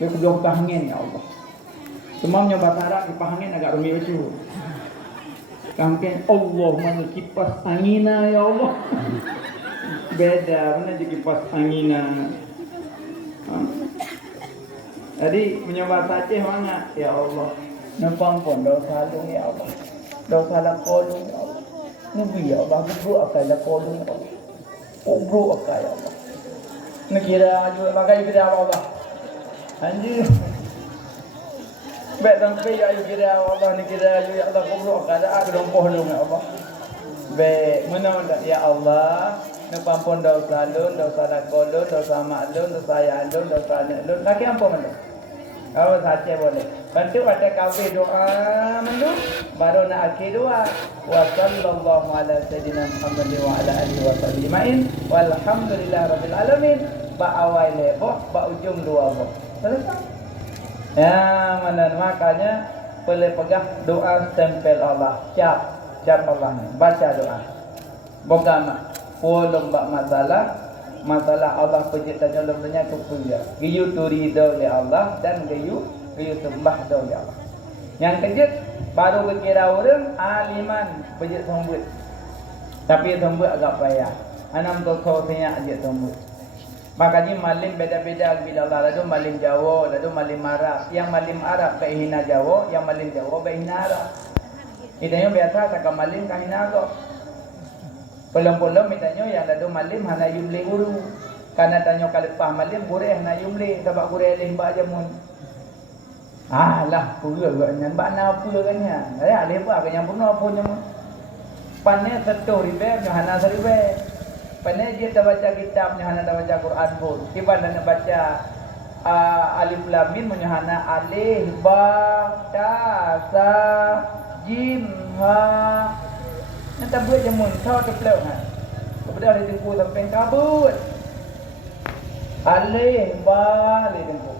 Dia kedua angin ya Allah. Cuma nyoba tarak kipas angin agak rumit itu. Mungkin Allah mana kipas angina ya Allah. Beda mana je kipas angina. Jadi menyoba saceh mana ya Allah. Nampun dosa lu ya Allah. Dosa lakolu ya Allah. Nabi ya Allah guru akai lakolu ya Allah. Guru akai ya Allah. Nak kira juga pakai kira Allah. Anjir. Baik sampai ya kira Allah ni kira ya Allah guru akai ada dompoh lu ya Allah. Baik mana ya Allah. Nampun dosa lu, dosa lakolu, dosa mak lu, dosa ayah lu, dosa anak lu. Lagi apa mana? Kalau saja boleh. Bantu ada kawin doa mendu baru nak akhir doa. Wa sallallahu ala sayyidina Muhammad wa ala alihi wa sahbihi walhamdulillah rabbil alamin. Ba awal leboh, ba ujung doa boh. Selesai. Ya, mana makanya boleh pegang doa stempel Allah. Cap Allah. Baca doa. Bogama. Polong bak masalah Allah penciptanya lemnya kepunya. Giyu turido oleh Allah dan giyu sembah oleh Allah. Yang kejut baru berkira orang aliman pejut sambut. Tapi sambut agak payah. Anam toko tanya aja sambut. Makanya malim beda-beda bila Allah lalu malim Jawa, lalu malim Arab. Yang malim Arab baik hina Jawa, yang malim Jawa baik hina Arab. Idanya biasa tak malim kahina kok. Pelong-pelong mitanya yang lalu malim hana yumli guru. Karena tanya kalepah malim guru hana yumli sebab guru lembak jamun. Alah, pura kan bak na pura kan ya. Saya lembak kan yang pun apa jamun. Pannya setor ribe hana seribe. Pannya dia dah baca kitabnya hana dah baca Quran pun. Tiba dan baca alif lam mim hana alif ba ta sa jim ha. Nanti buat jamun kau terpeluk ha. Kemudian dia tunggu sampai kabut. Alih balik tunggu.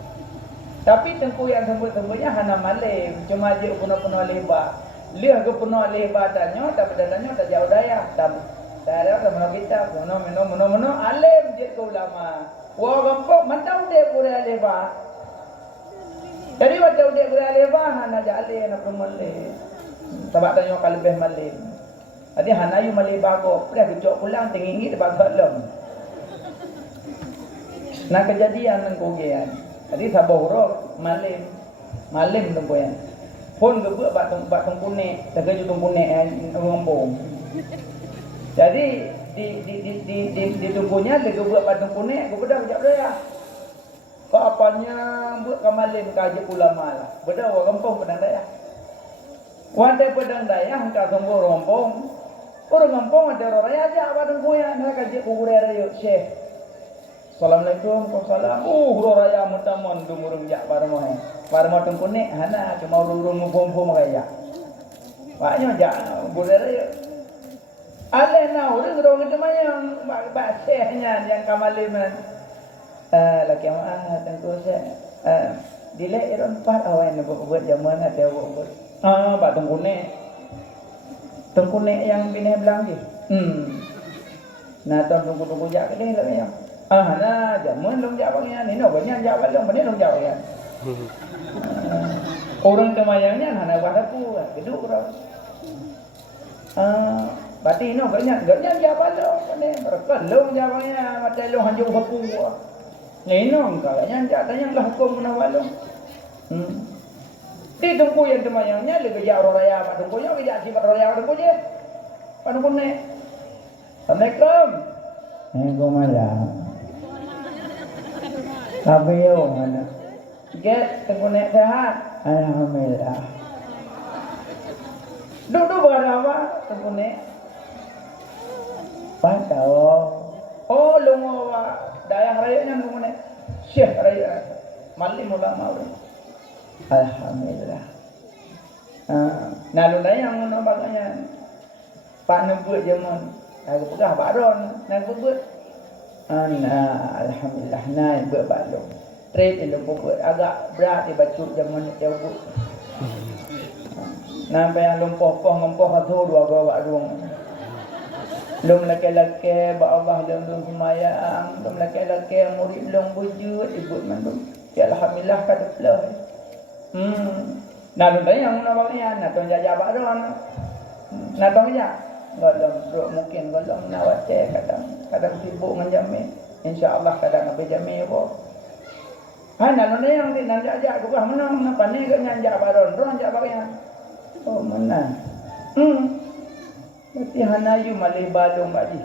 Tapi tunggu yang tunggu-tunggunya hana malim. Cuma je penuh-penuh lebar. Lihat ke penuh lebar tanya, tak berdananya tak jauh daya. Tak ada tak mana kita. Meno alim je ke ulama. Wah gampang mantau dia kurang lebar. Jadi macam dia kurang lebar hana jalih nak malim. Sebab tanya kalau lebih malim. Jadi hanayu malih bago, dia kecok pulang tinggi dekat dalam. Nah kejadian nang kogean. Jadi saboro malim tempoyan. Pun gebuk bak tungkune, tegaju tungkune ngompong. Jadi di tungkunya dia gebuk bak tungkune, gebeda kejap dia. Kok apanya buat kamalim kaje ulama lah. Beda wa kampung pedang daya. Wante pedang daya ka tunggu rompong. Orang kampung ada orang raya aja apa tunggunya nak kaji kubur raya Syekh. Assalamualaikum warahmatullahi wabarakatuh. Kubur raya mutamon dumurung jak parmo he. Parmo tungkune hana cuma urung ngupom-pom raya. Banyak jak kubur raya. Ale na urung urung itu mah yang Syeknya yang kamaliman. Laki tengku saya. Dile iron pat awan buat zaman ada buat. Pak tungkune. Tengkunek yang bini belang je. Nah, tunggu jak ni lah yang. Nah, jamun long jak banyak ni, no banyak jak balong, banyak long jak ya. Orang temayangnya hana buat aku, keduk orang. Berarti no banyak jak balong, ni berkat long jak banyak, macam long hanjung sapu. Ni no kalanya jak tanya lah hukum guna balong. Di tunggu yang temayangnya lebih jauh orang raya, pak tunggunya tidak sifat orang raya tunggu je. Pak tunggu ni. Assalamualaikum. Waalaikumsalam. Kabio mana? Get tunggu ni sehat. Alhamdulillah. Duduk berapa tunggu ni? Pantau. Oh lungo daerah raya yang tunggu ni. Syekh raya. Malim ulama orang. Alhamdulillah. Nalu lain yang nampaknya Pak nebut jaman. Aku pegah baron, nak buat. Alhamdulillah naik buat balong. Trade itu buat agak berat dibaca jaman dia buat. Nampak yang lumpuh-lumpuh ngompoh tu dua bawa ruang. Lum laki-laki ba Allah lum semayang, lum laki-laki murid lum bujut ibut mandum. Ya alhamdulillah kata pelah. Nah lu yang nak bagian, nak tuan jajah baron. Nak tuan ya. Golong teruk mungkin golong nak wace kadang sibuk dengan jamin. Insya-Allah kadang apa jamin apa. Hai nak lu yang nak jajah aku menang pandai ke nyanjak baron, ron nyanjak bagian. Oh menang. Berarti hanayu malih balung badi.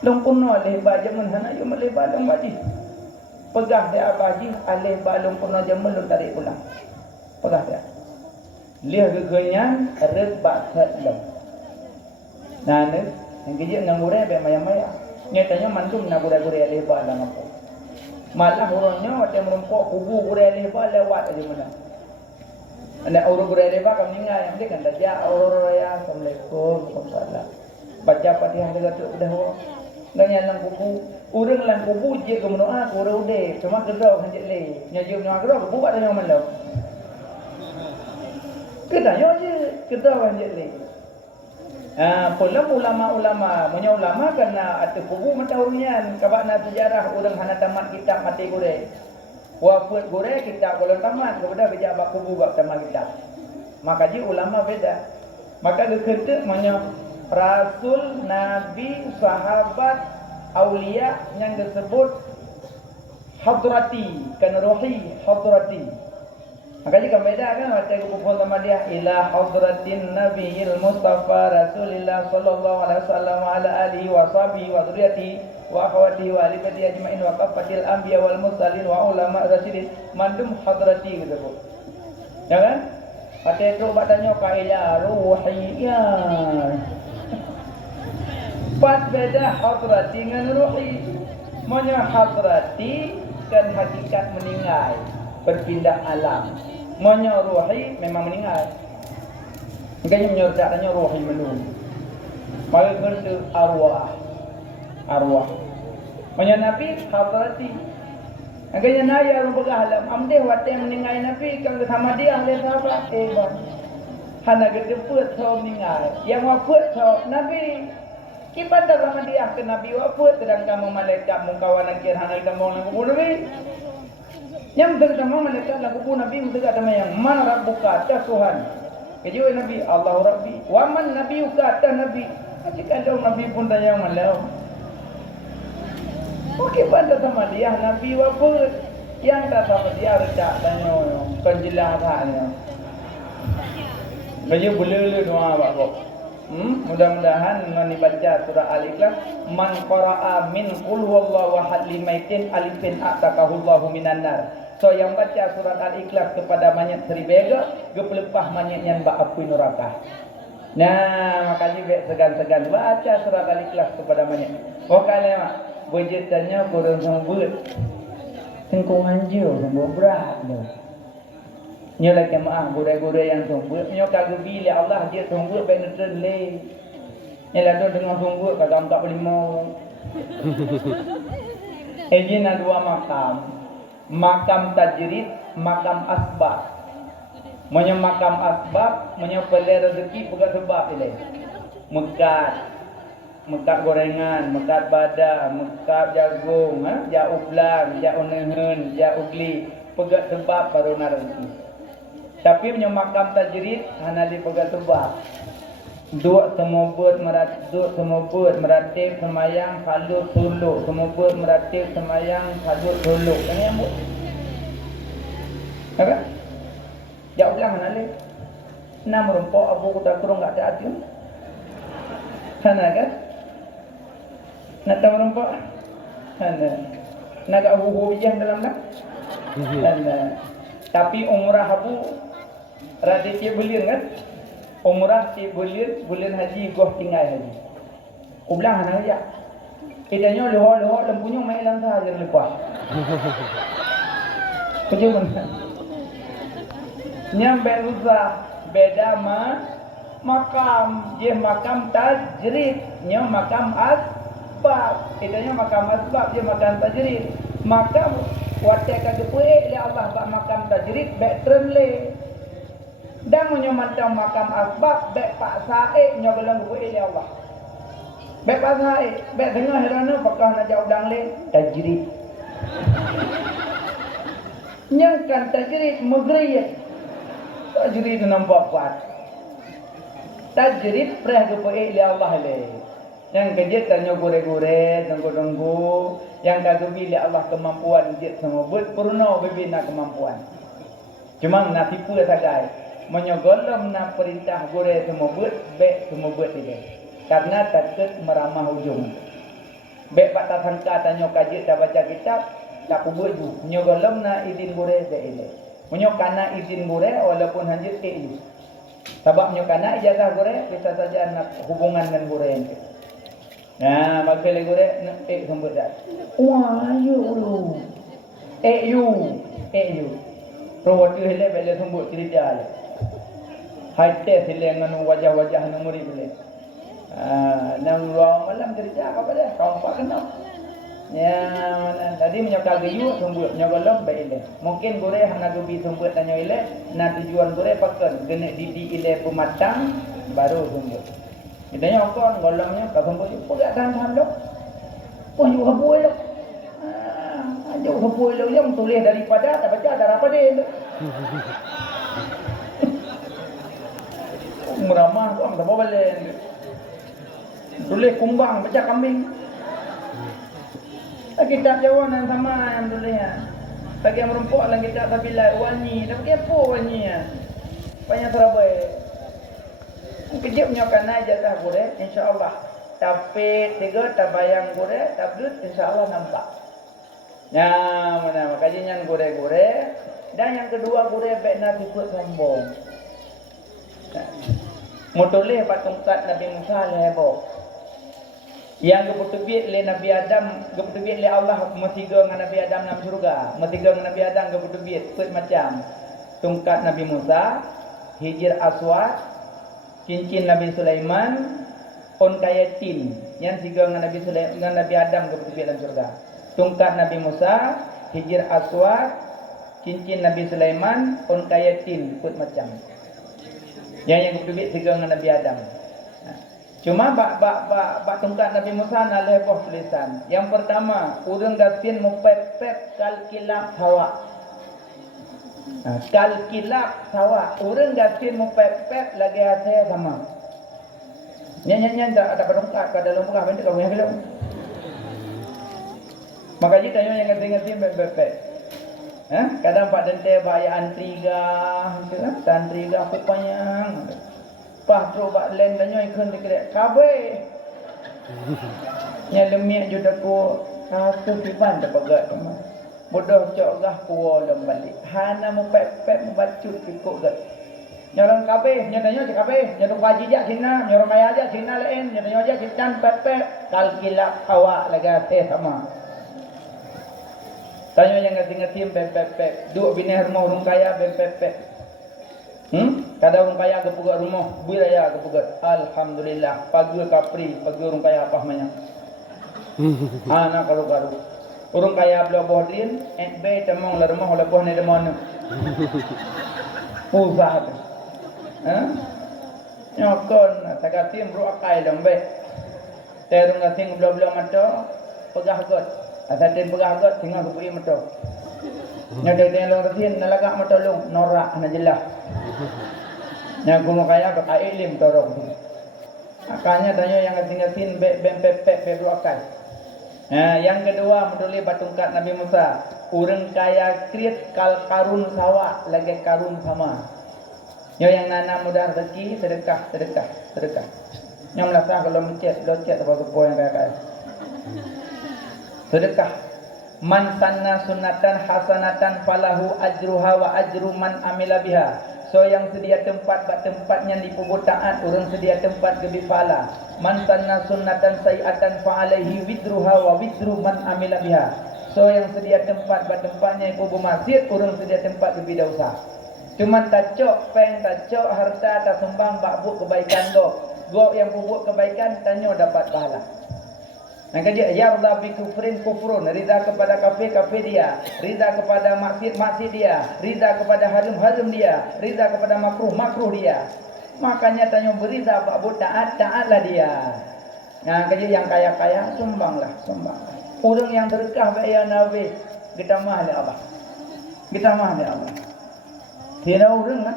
Long kuno alih bajaman hanayu malih balung badi. Pegah dia abaji alih balung kuno jaman lu tarik pulang. Pegah dia. Lihat gegenyan rebak sedang. Nah ni, yang kerja dengan murai baik maya-maya. Nyatanya mandum nak murai-murai alih balang apa. Malah orangnya macam merempok kubu murai alih balang lewat aja mana. Anda orang murai alih balang meninggal yang dia kan dah jauh orang raya. Assalamualaikum, Waalaikumsalam. Baca Fatihah dia kata udah wah. Dan yang lang kubu, orang lang kubu je ke mendoa aku orang udah. Cuma kedau kan je le. Nyajum nyawak kedau kubu ada yang malam. Kedau je kedau kan je le. Pulang ulama-ulama, punya ulama kena ada kubu mata orangnya. Kabakna sejarah orang hana tamat kitab mati gore. Wafat gore kitab kalau tamat, kemudian kerja bak kubu bak tamat kitab. Maka ji ulama beda. Maka kata punya rasul, nabi, sahabat, aulia yang disebut hadrati, kan ruhi hadrati. Maka jika beda kan baca buku sama dia ila hadratin nabiyil mustafa rasulillah sallallahu alaihi wasallam ala alihi wa sahbihi wa dzurriyyati wa akhwatihi wa alibati ajmain wa qafatil anbiya wal mursalin wa ulama rasyidin mandum hadrati gitu bu. Ya kan? Kata itu badannya kaila ruhiyya. Pas beda hadrati dengan ruhi. Monya hadrati kan hakikat meninggal, berpindah alam. Monya ruhi memang meninggal. Makanya menyertaknya ruhi menung. Maka kena arwah. Monya nabi hadrati. Makanya naya orang bergalam. Amdeh watai meninggal nabi kalau sama dia oleh sahabat. Bang. Hana gede put so meninggal. Yang wafat so nabi. Kipat sama dia ke nabi wafat sedang kamu malaikat mengkawan akhir hana kamu nak kubu nabi. Yang terutama malaikat laku pun Nabi mendekat sama yang man rabbuka atas Tuhan. Kejual Nabi Allahu Rabbi. Wa man nabiyuka atas Nabi. Jika ada Nabi pun tanya malam. Okey pada sama dia Nabi wafat. Yang tak sama dia redak tanya penjelasannya. Kejual boleh doa Pak Kok. Mudah-mudahan mani baca surah Al-Ikhlas man qara'a min qul huwallahu ahad limaitin alifin ataqahullahu minan nar. So yang baca surat Al-Ikhlas kepada mayat seribega gepelepah mayat yang bak api neraka. Nah, makanya baik segan-segan baca surat Al-Ikhlas kepada mayat. Okey mak, berjetanya kurang sambut. Tengkong anjir sambut berat tu. Nyolah jemaah gure-gure yang sambut, nyo kagak bila Allah dia sambut baik neutral le. Nyolah tu dengan sambut kagak 45. Izin ada dua makam. Makam tajrid, makam asbab. Punya makam asbab, punya pelai rezeki bukan sebab ini. Mekat gorengan, mekat badak, mekat jagung, jak ublang, jak unehen, jak ugli, pegat sebab baru nak rezeki. Tapi punya makam tajrid hana di pegat sebab. Duk semua buat meratib semayang halut suluk, semua buat meratib semayang halut suluk. Ini yang buat. Apa? Jauh bilang mana le? Nama rumpok abu kuda kurung tak ada hati. Sana kan? Nak tahu rumpok? Sana. Nak abu bijang dalam nak? Sana. Tapi umrah abu radiknya belir kan? Umrah si bulan haji goh tinggal haji. Ku bilang anak aja. Idanya leho lempunya mai lang saja lepas. Kecil mana? Nyampe rusah beda makam, je makam tajrid, nya makam asbab. Idanya makam asbab, je makam tajrid. Makam watai kagak puek le Allah bak makam tajrid baik trenle. Dan menyamantang makam asbab baik pak saik nyogelang buat ya Allah. Baik pak saik, baik dengar herana pakah nak jauh dang le tajrid. Nyangkan tajrid maghrib. Tajrid nampak kuat. Tajrid perah ke li Allah le. Yang kerja tanya gore-gore, tunggu-tunggu, yang kagak li Allah kemampuan dia semua buat purna bebina kemampuan. Cuma nak tipu sagai. Menyogolam nak perintah gore semua buat, baik semua buat dia. Karena takut meramah hujung. Baik pak tak sangka tanya kaji dah baca kitab, tak buat ju. Menyogolam nak izin gore dia. Menyokana izin gore walaupun hanya itu. Sebab menyokana ijazah gore bisa saja nak hubungan dengan gore itu. Nah, bagi gore sambut dah. Wah, you. You. Rawat tu hele bela sambut cerita le. Hati hele dengan wajah-wajah nang muri bela. Nang ruang malam cerita apa dah? Kau pak kenal. Ya, mana tadi menyokal gayu sambut nyogolam bela. Mungkin gore hana gobi sambut tanya ile, na tujuan gore pakan gene didi ile pematang baru sambut. Idanya okon golamnya ka sambut pegak tahan dok. Pun you haboi dok. Jauh haboi lo yang tulis daripada tak baca darah pada dia. Meramah tu tak boleh. Tulis kumbang baca kambing. Kitab Jawa nan sama yang tulis ya. Bagi yang merumpuk dalam kitab Tabilat wangi, dah pakai apa wangi ya? Banyak Surabaya. Kejap nyokan aja dah gore insya-Allah. Tapi tiga tabayang gore, tablut insya-Allah nampak. Ya, mana makanya yang gore-gore dan yang kedua gore baik Nabi pun sombong. Mutulih patungkat Nabi Musa lebo. Yang keputubit le Nabi Adam, keputubit le Allah mestiga dengan Nabi Adam dalam syurga. Mestiga dengan Nabi Adam keputubit put macam tungkat Nabi Musa, hijir aswad, cincin Nabi Sulaiman, on kayatin yang tiga dengan Nabi Sulaiman dengan Nabi Adam keputubit dalam syurga. Tungkat Nabi Musa, hijir aswad, cincin Nabi Sulaiman, on kayatin put macam. Yang keputubit tiga dengan Nabi Adam. Cuma bak tungkat Nabi Musa nak leboh tulisan. Yang pertama, urang gatin mupepet kal kilap hawa. Kal kilap hawa. Urang gatin mupepet lagi hati sama. Nyanyi ada berungkat ke dalam muka bentuk kau yang belum. Makanya tanya yang gatin bepet. Kadang Pak Dente bayar antriga, antriga kupanya. Pah coba lain tanya ikon dekat kabe. Yang lemia juda ko aku pipan dapat sama. Bodoh cok gah kuo lem balik. Hana mu pep mu bacut pikuk gak. Nyorong kabe, nyatanya si kabe, nyorong wajib jak sina, nyorong maya jak sina lain, nyatanya jak kitan pep kalkilak hawa laga teh sama. Tanya yang ngati-ngati pep. Duk bini rumah urung kaya pep. Kada orang kaya kepugat rumah, biraya kepugat. Alhamdulillah, pagi kapri, pagi orang kaya apa namanya? Anak karu-karu. Orang kaya belah bohdin, be temong la rumah la boh ni demon. Usah tu. Nyokon tagatim ru akai lembe. Terung ngating belah-belah mata, pegah got. Asatin pegah got tinggal kupui mata. Nyada tengok resin nalagak mata long, norak na jelah. Yang guru kaya ke ilim torong. Akanya tanya yang ngatin-ngatin bempepek dua akal. Yang kedua meduli batungkat Nabi Musa. Urang kaya krit kal karun sawah lagi karun sama. Yang nanam mudah rezeki sedekah. Yang melasa kalau mencet apa yang kaya. Sedekah. Man sanna sunnatan hasanatan falahu ajruha wa ajru man amila biha. So yang sedia tempat tempatnya dipubur taat, orang sedia tempat ke bifala. Man sanna sunnatan sayiatan fa alaihi widruha wa widru man amila biha. So yang sedia tempat tempatnya pubur masjid, orang sedia tempat ke bidausa. Cuma tacok harta tak sumbang bakbuk kebaikan go yang pubur kebaikan tanya dapat pahala. Maka dia yarda bi kufrun, rida kepada kafir dia, rida kepada maksiat dia, rida kepada haram dia, rida kepada makruh dia. Makanya tanya berida bab taatlah dia. Nah, kerja yang kaya sumbanglah. Orang yang berkah bayar Nabi kita mah Allah. Kita mah ya Allah. Kira orang kan.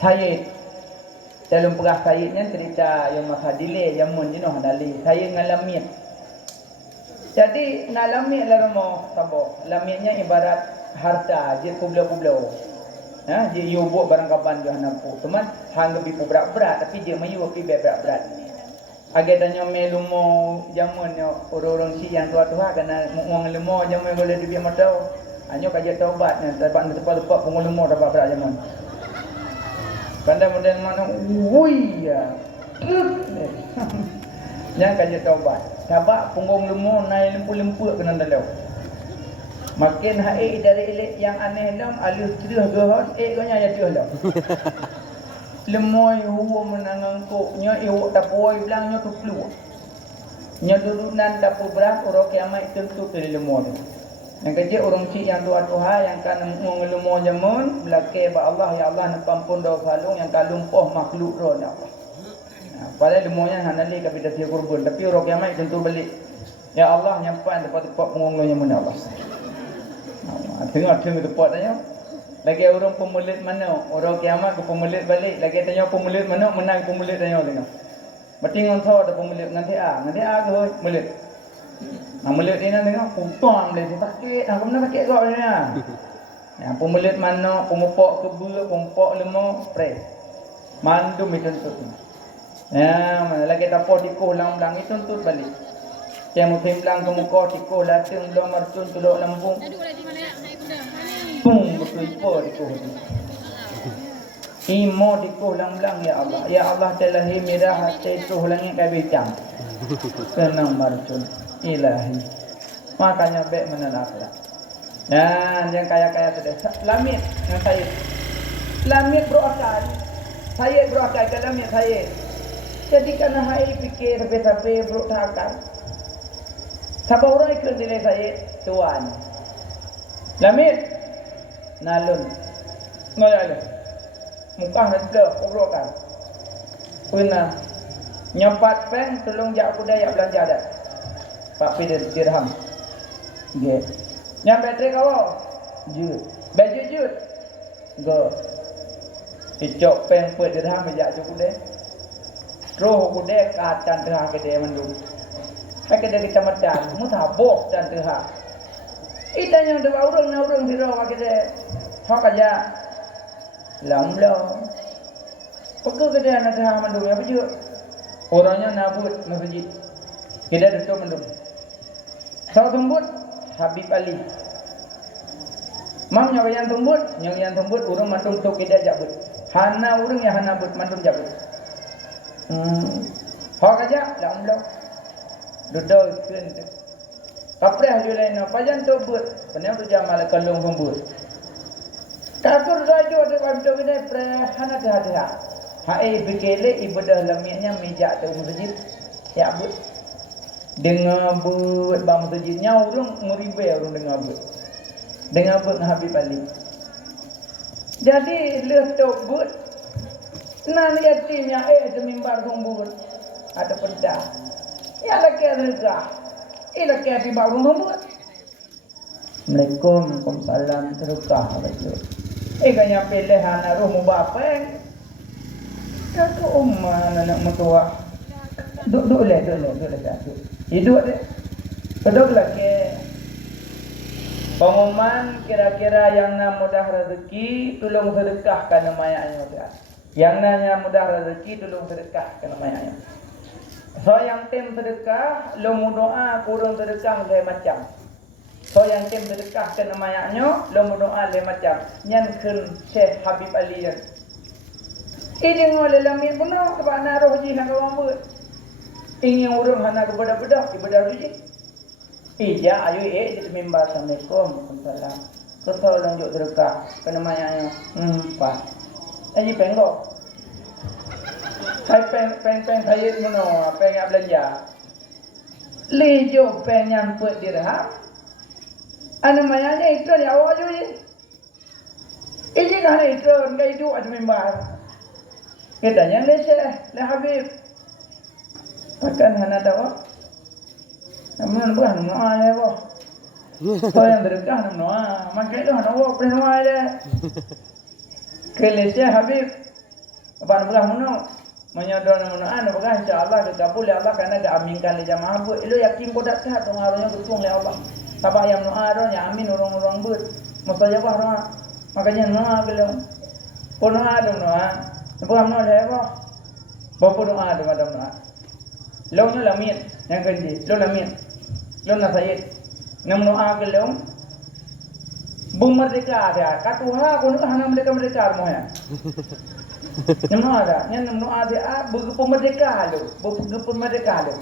Saya dalam perah sayidnya cerita yang mahadile yang mun jenuh dali. Saya ngalamin. Jadi ngalamin lah mau sabo. Laminnya ibarat harta je kubla-kubla. Ha, je you buat barang kapan je nampu. Teman hang lebih berat-berat tapi dia mayu lebih berat-berat. Agaknya melumo jamun orang-orang si yang tua-tua kena muang lumo jamun boleh dibiar matau. Hanya kaji taubat ni tempat-tempat pengulumo dapat berat jamun. Pandai model mana wui ya. Yang kaji taubat. Sabak punggung lumo naik lempu-lempu kena dalau. Makin hai dari elek yang aneh lam alus cerah gohon gonya ya cerah lam. Lemoy huwa menangang ko nya iwo tapoy bilang nya tu keluar. Nya durunan tapu berat orang kiamat tentu ke lemoy. Yang kerja orang cik yang tua-tua yang kan mengelumo jamun belake ba Allah ya Allah nak pampun dosa salung yang kalumpoh makhluk ro ya Allah. Pada lemoynya hanali ka bida sia kurban tapi orang kiamat tentu balik. Ya Allah nyampan tempat-tempat pengonglonya mun Allah. Tengok tempat tanya. Lagi orang pemulit mana? Orang kiamat ke pemulit balik. Lagi tanya pemulit mana? Menang pemulit tanya tengok. Mesti ngontor ada pemulit nganti A ke hoi mulit. Nah mulit ni tengok putuan boleh sakit. Aku mana sakit kau ni. Ya pemulit mana? Pemupok kebul, pemupok lemah, spray. Mandum itu tuntut. Ya, mana lagi tapo tikuh lang-lang itu tuntut balik. Yang musim lang ke muka tikuh lateng dong marcun tuluk lambung. Betul tikuh. Imo tikuh lang-lang ya Allah. Ya Allah telah mirah hati tuh langit kabicang. Senang marcun ilahi. Makanya baik menanaklah. Dan yang kaya-kaya sudah lamit dengan saya. Lamit berakal. Saya berakal ke lamit saya. Jadi karena hai fikir sampai berakal. Siapa orang ikut nilai saya tuan. Lamit nalun ngoyal muka hadla urokan puna nyapat pen tolong jak budaya belanja dah Pak Pidin dirham nggih nyampe tre kawo jut baju jut go icok pen pe dirham jak cukup deh roh kude kacan teh kede mandung hai kede kecamatan mu tabok dan teh ita yang dua orang biro kede hak aja lamlo pokok kede anak teh mandung apa juga orangnya nabut masjid kede duduk mandung saw tumbut Habib Ali mam yang tumbut urang mandung tu kede jabut hana urang yang hana but mandung jabut hak aja lamlo duduk kun kapreh julai na pajan tu but penyam tu jamal kalung kumbut kakur rajo tu abdo kene prehana dah hai bikele ibadah lamiknya meja tu masjid ya but dengar but bang masjidnya urang muribe urang dengar but Habib Ali jadi leh tu but nan yatimnya semimbar kumbut ada pedah ya laki ada laki di bawah rumah. Assalamualaikum, Waalaikumsalam, terukah betul. Kanya pilihan rumah bapa. Kata anak mertua. Duduk le. Hidup deh. Duduk lagi. Pengumuman kira-kira yang nak mudah rezeki, tolong sedekahkan mayaknya. Yang nanya mudah rezeki, tolong sedekahkan mayaknya. So yang tim sedekah, lo doa kurang sedekah le macam. So yang tim sedekah ke namayaknya, lo doa le macam. Nyan kun Syekh Habib Ali yan. Ini ngole lamit puno sebab naruh ji nak orang buat. Ingin urang hana kepada bedah ibadah ji. Ija ayu di member Assalamualaikum Waalaikumsalam. Kesal lanjut sedekah ke namayaknya. Pas. Aji penggok. Saya peng saya mana peng nak belanja. Lejo peng yang buat dirham. Anu mayanya itu ni awak je. Ini dah itu enggak itu ada member. Katanya le Habib. Akan hana tahu. Namun bukan ngoal le boh. Kau yang berkah nak doa, makai tu nak buat pernah doa je. Kelesnya Habib, apa nak mana? Menyodor doa, nak berkah insya-Allah dikabul oleh Allah kerana diaminkan oleh jamaah buat. Elo yakin kau dak sehat dong arahnya betul oleh Allah. Sabah yang doa doa, yang amin orang-orang buat. Mustajabah doa, makanya doa belum. Kau doa dong doa, berkah mana dia apa? Bapa doa doa doa. Long ni lamin, yang kerja, long lamin, long nasayid. Nam doa belum. Bung merdeka dia. Katuha ko nak hana merdeka mo ya. Nam doa ada, yang nam doa dia begitu merdeka lo, begitu merdeka lo.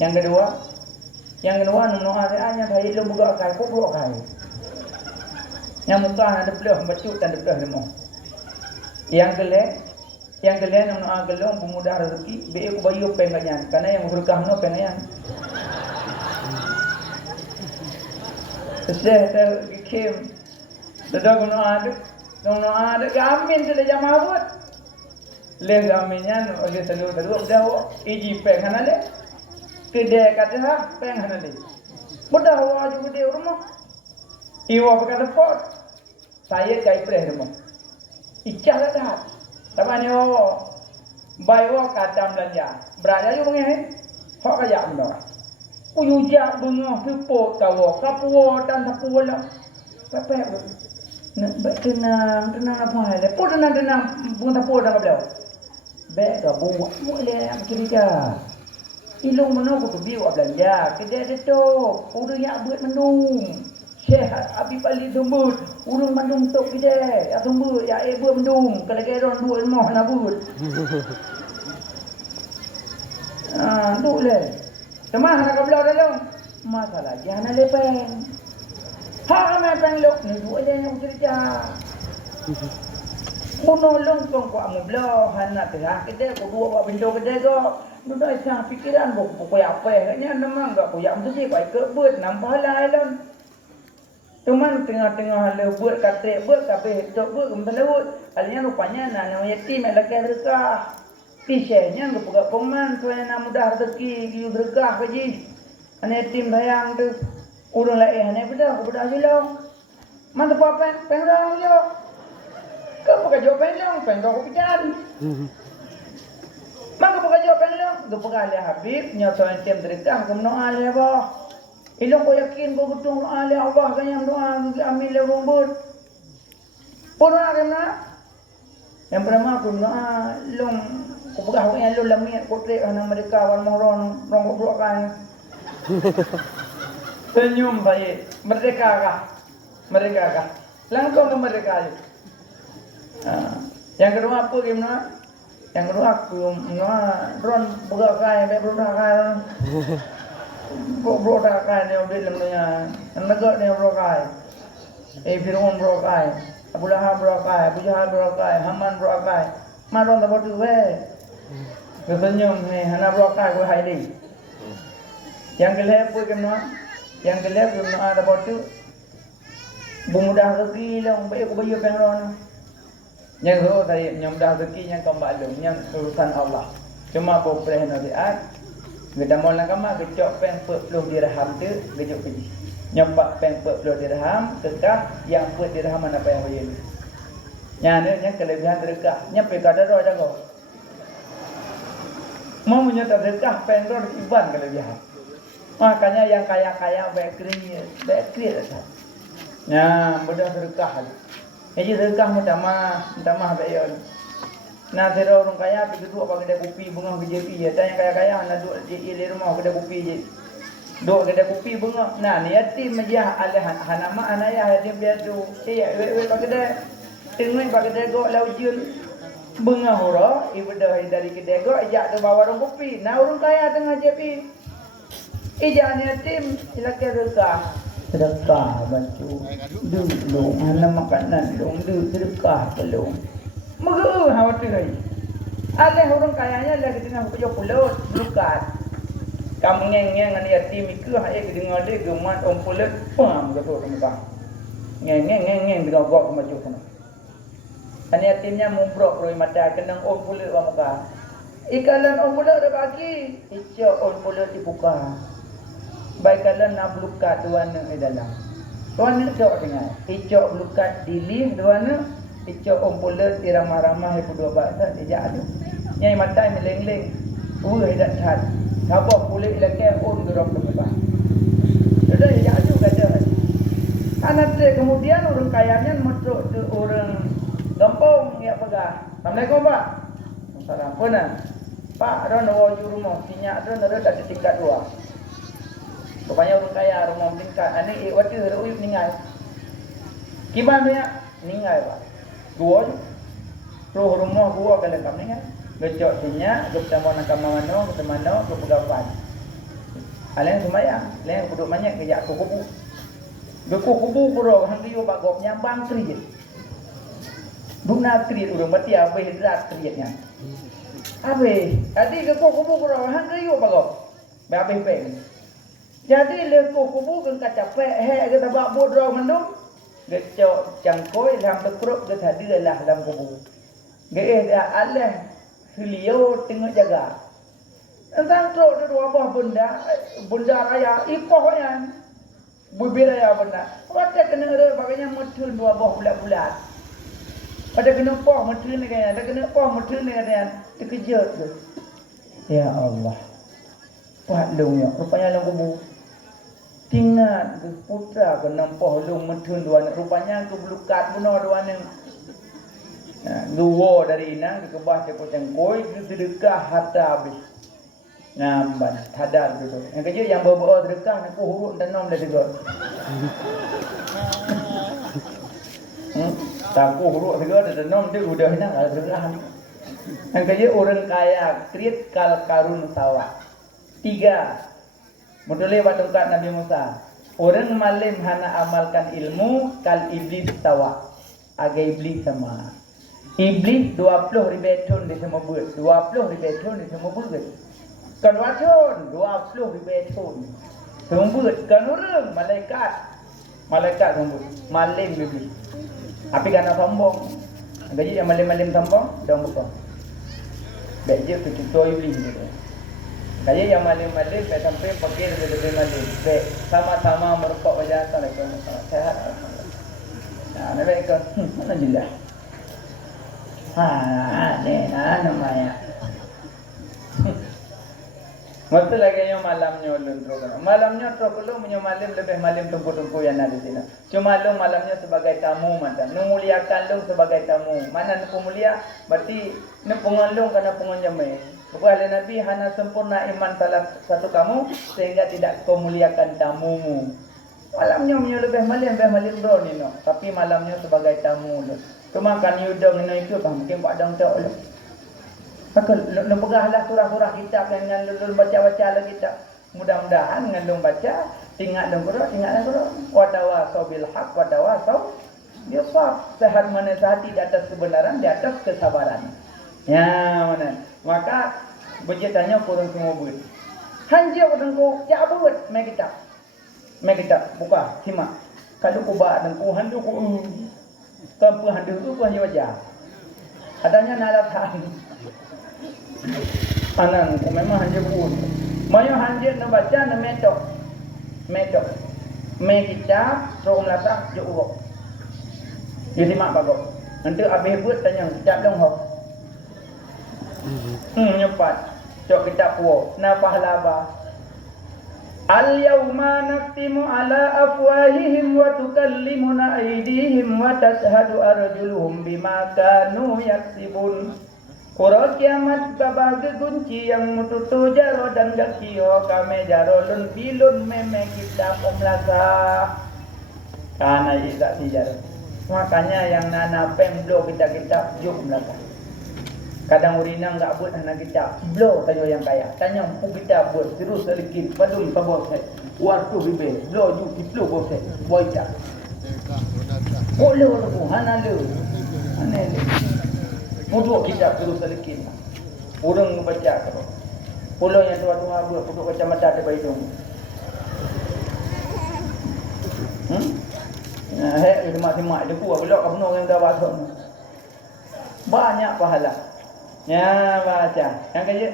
Yang kedua nam doa dia yang baik lo buka kai, ko buka kai. Yang muka ada belah bacut dan belah demo. Yang kelih nam doa gelong pemudah rezeki, be ko bayu penganyan, karena yang berkah no penganyan. Saya Kim, sudah guna ada, gamin sudah jam awal. Le gaminnya, oleh selalu dah iji penghana le, kedai kata ha penghana le. Mudah awak juga di rumah. Iwa berkata pot, saya kai preh rumah. Icah dah. Tapi ni awak, bawa kata belanja, berada juga mengenai, hak kaya mendoa. Uyujak bengah sepot tawa kapuo dan tapuo lah pepek nak tenang apa hal pun tenang pun tapuo dah belau bek dah buat boleh macam ni dah ilung mana aku tu biwa belanja kedai dia tu udah yak buat mendung Syekh Abi Pali Dumbut urang mandung tok kedai ya dumbut ya buat mendung kalau geron dua moh nak buat tu le Temah nak belau dalam masalah jangan lepeng. Hak macam lok ni dua je yang cerita. Kuno long kong ko amu belau hana terah kedai ko dua buat pintu kedai ko. Nuda isang fikiran ko apa kanya memang enggak ko yang mesti ko ikut buat nampak lain. Teman tengah-tengah le buat kata buat tapi tok buat kembali alinya rupanya nak yatim lagi berkah. Kisahnya lu pegak peman supaya nak mudah rezeki kiu berkah kaji. Ane tim bayang tu urang lain ane bedah aku bedah silau. Mana tu apa pengrang yo. Kau pakai jawab pengrang aku pijan. Maka pakai jawab pengrang tu pakai le Habib nyata tim berkah ke doa le ba. Ilong ko yakin ko betul doa le Allah kan yang doa amin le rumbut. Pura kena. Yang pertama aku doa long ko pegah ko yang lu lamit ko trek ana mereka wan mohron rong ko kan. Senyum baik. Merdeka kah? Langsung ke merdeka. Yang kedua apa gimana? Yang kedua aku ron buka kai be buka kai. Buka kai ni udah lemnya. Negak ni buka kai. Firman buka kai. Abu Lahab buka kai, Abu Jahal buka kai, Haman buka kai. Maron tak boleh we. Kesenyum ni hana buka kai ko hai di. Yang kelih apa gimana? Yang kelih gimana ada boleh Bumudah rezeki lang baik ko bayo pengron. Yang ho tadi mudah rezeki yang kembali yang urusan Allah. Cuma apa pereh nabiat. Kita mau lang kama kecok peng 40 dirham tu gejok pergi. Nyopak peng 40 dirham kekah yang 40 dirham mana apa yang bayo. Yang kelebihan dekat. Nyampe kada ro jago. Mau menyata dekat peng ro iban kelebihan. Makanya yang kaya-kaya bakery lah. Nah, mudah sedekah. Jadi sedekah minta maaf bayon. Nah, tero orang kaya pergi duduk bagi kedai kopi bunga KJP je. Tanya kaya-kaya nak duduk di rumah kedai kopi je. Duduk kedai kopi bunga. Nah, ni yatim aja alih hanama anaya yatim dia tu. We bagi kedai tengok bagi kedai go laujun bunga hura ibadah dari kedai go ajak tu bawa orang kopi. Nah, orang kaya tengah JP. Jangan yatim silakan sedekah bantu dulu mana makanan dong sedekah belum mega khawatir ai ada orang kayanya lagi tengah kerja pulau lukat kamu ngeng-ngeng ani yatim iku hae dengar dia gemat om pulau pam gitu muka ngeng dengan gok maju sana ani yatimnya mumbrok roi mata kenang om pulau muka ikalan om pulau dah bagi ijo om pulau dibuka baik kalau nak belukat tuana di dalam. Tuana cok dengan icok belukat dilih tuana, icok ompulet diramah-ramah ibu dua bahasa dia ada. Nyai matai meleng-leng, hidat hat. Sabah kulit lelaki gerok tempat. Jadi dia ada kata. Anak dia kemudian orang kayanya masuk ke orang gampong ya pegang. Assalamualaikum Pak. Assalamualaikum. Punan. Pak, ada nawa ju rumah, sinyak ada tak tingkat 2. Rupanya orang kaya rumah tingkat. Ani waktu uyup ningai. Kiban dia ningai Pak. 2 je. Roh rumah 2 kali kam ningai. Gecok sinyak, bertemu nak kamano, bertemu ke pegawan. Aleng semayang, leng duduk banyak kerja kubu. Beku kubu bro, hang dia pak gop nyambang kriit. Buna kriit urang mati apa hidrat kriitnya. Abe, tadi ke kubu bro, hang dia pak gop. Babe peng. Jadi le kubu kan kaca pe he ke tabak bodro mendung. Gecok cangkoi lam tekrup ke tadi lah dalam kubu. Ge dia aleh Beliau tengok jaga. Entang truk tu dua buah bunda raya, ikoh yang bubir raya benda. Pada kena ada bagainya metul 2 buah bulat-bulat. Pada kena poh metul ni kan, ada kena poh metul ni kan, terkejut tu. Ya Allah. Buat long ya, rupanya long kubu. Tinggal putra kena poh long metul 2, rupanya ke belukat bunuh 2 ni. Dua dari inang ke bawah cekut cengkoi ke sedekah harta habis. Namban hadar gitu. Yang kerja yang bawa sedekah nak huruf dan nom dah juga. Tak huruf juga dan nom dia udah hendak ada sedekah. Yang kerja orang kaya krit kal karun sawah. 3. Mudole batungkat Nabi Musa. Orang malim hana amalkan ilmu kal iblis sawah. Aga iblis sama. Iblis 20 ribu tahun di semua buat. 20 ribu tahun di semua buat. Kan wacun 20 ribu tahun. Semua buat. Kan orang malaikat. Malaikat semua. Malim iblis. Tapi kerana sombong. Gaji yang malim-malim sombong. Dah buka. Baik je kecuali iblis gitu. Gaji yang malim-malim. Baik sampai pakai lebih malim. Baik. Sama-sama merokok wajah. Assalamualaikum. Sehat. Nah, nabi kan. Mana jelas. Ni namanya. Mesti lagi yang malamnya ulun terus. Malamnya terus ulun punya malam lebih malam tumpu-tumpu yang ada di sini. Cuma lu malamnya sebagai tamu macam. Nu muliakan lu sebagai tamu. Mana nu mulia? Berarti nu pengalung karena pengonjamai. Bukan Nabi hanya sempurna iman salah satu kamu sehingga tidak kau muliakan tamumu. Malamnya punya lebih malam bro ni no. Tapi malamnya sebagai tamu lu. Cuma kan yudang ini itu mungkin Pak Dang tak oleh. Maka lu pegahlah surah-surah kitab dengan lu baca-baca lagi kitab. Mudah-mudahan dengan lu baca tinggal lu Quran. Wa tawasau bil haq wa tawasau bil sabr. Sehat menasihati di atas kebenaran, di atas kesabaran. Ya, mana? Maka berceritanya kurang semua buat. Hanja dengku ya buat mai kitab. Buka, simak. Kalau ku ba dengku handu ku kampung handu tu hanya wajah. Adanya nalatan. Anan ku memang hanya pun. Mayo hanya nak baca nak metok. Me kitab rom lasak jo urok. Dia simak bagok. Nanti habis buat tanya kitab dong ho. Nyepat. Cok kitab puo. Na pahlaba. Al-yawma naktimu ala afwahihim wa tukallimuna aydihim wa tashhadu arjuluhum bima kanu yaksibun. Kura kiamat babage kunci yang mututu jaro dan gakiyo kame jaro lun bilun meme kita pemlasa. Karena tidak jaro. Makanya yang nana pemdo kita juk melaka. Kadang urina enggak buat anak kita blow tayo yang kaya. Tanya pu kita buat terus sedikit padum pabos. Waktu ribe blow ju diplo bos. Boita. Boleh lu hana lu. Aneh. Mudah kita terus sedikit. Orang baca kalau. Pulau yang tua-tua buat pokok kacamata ada bayi dong. Nah, itu mak-mak itu belok ke penuh yang dah basah. Banyak pahala. Ya baca. Yang kerja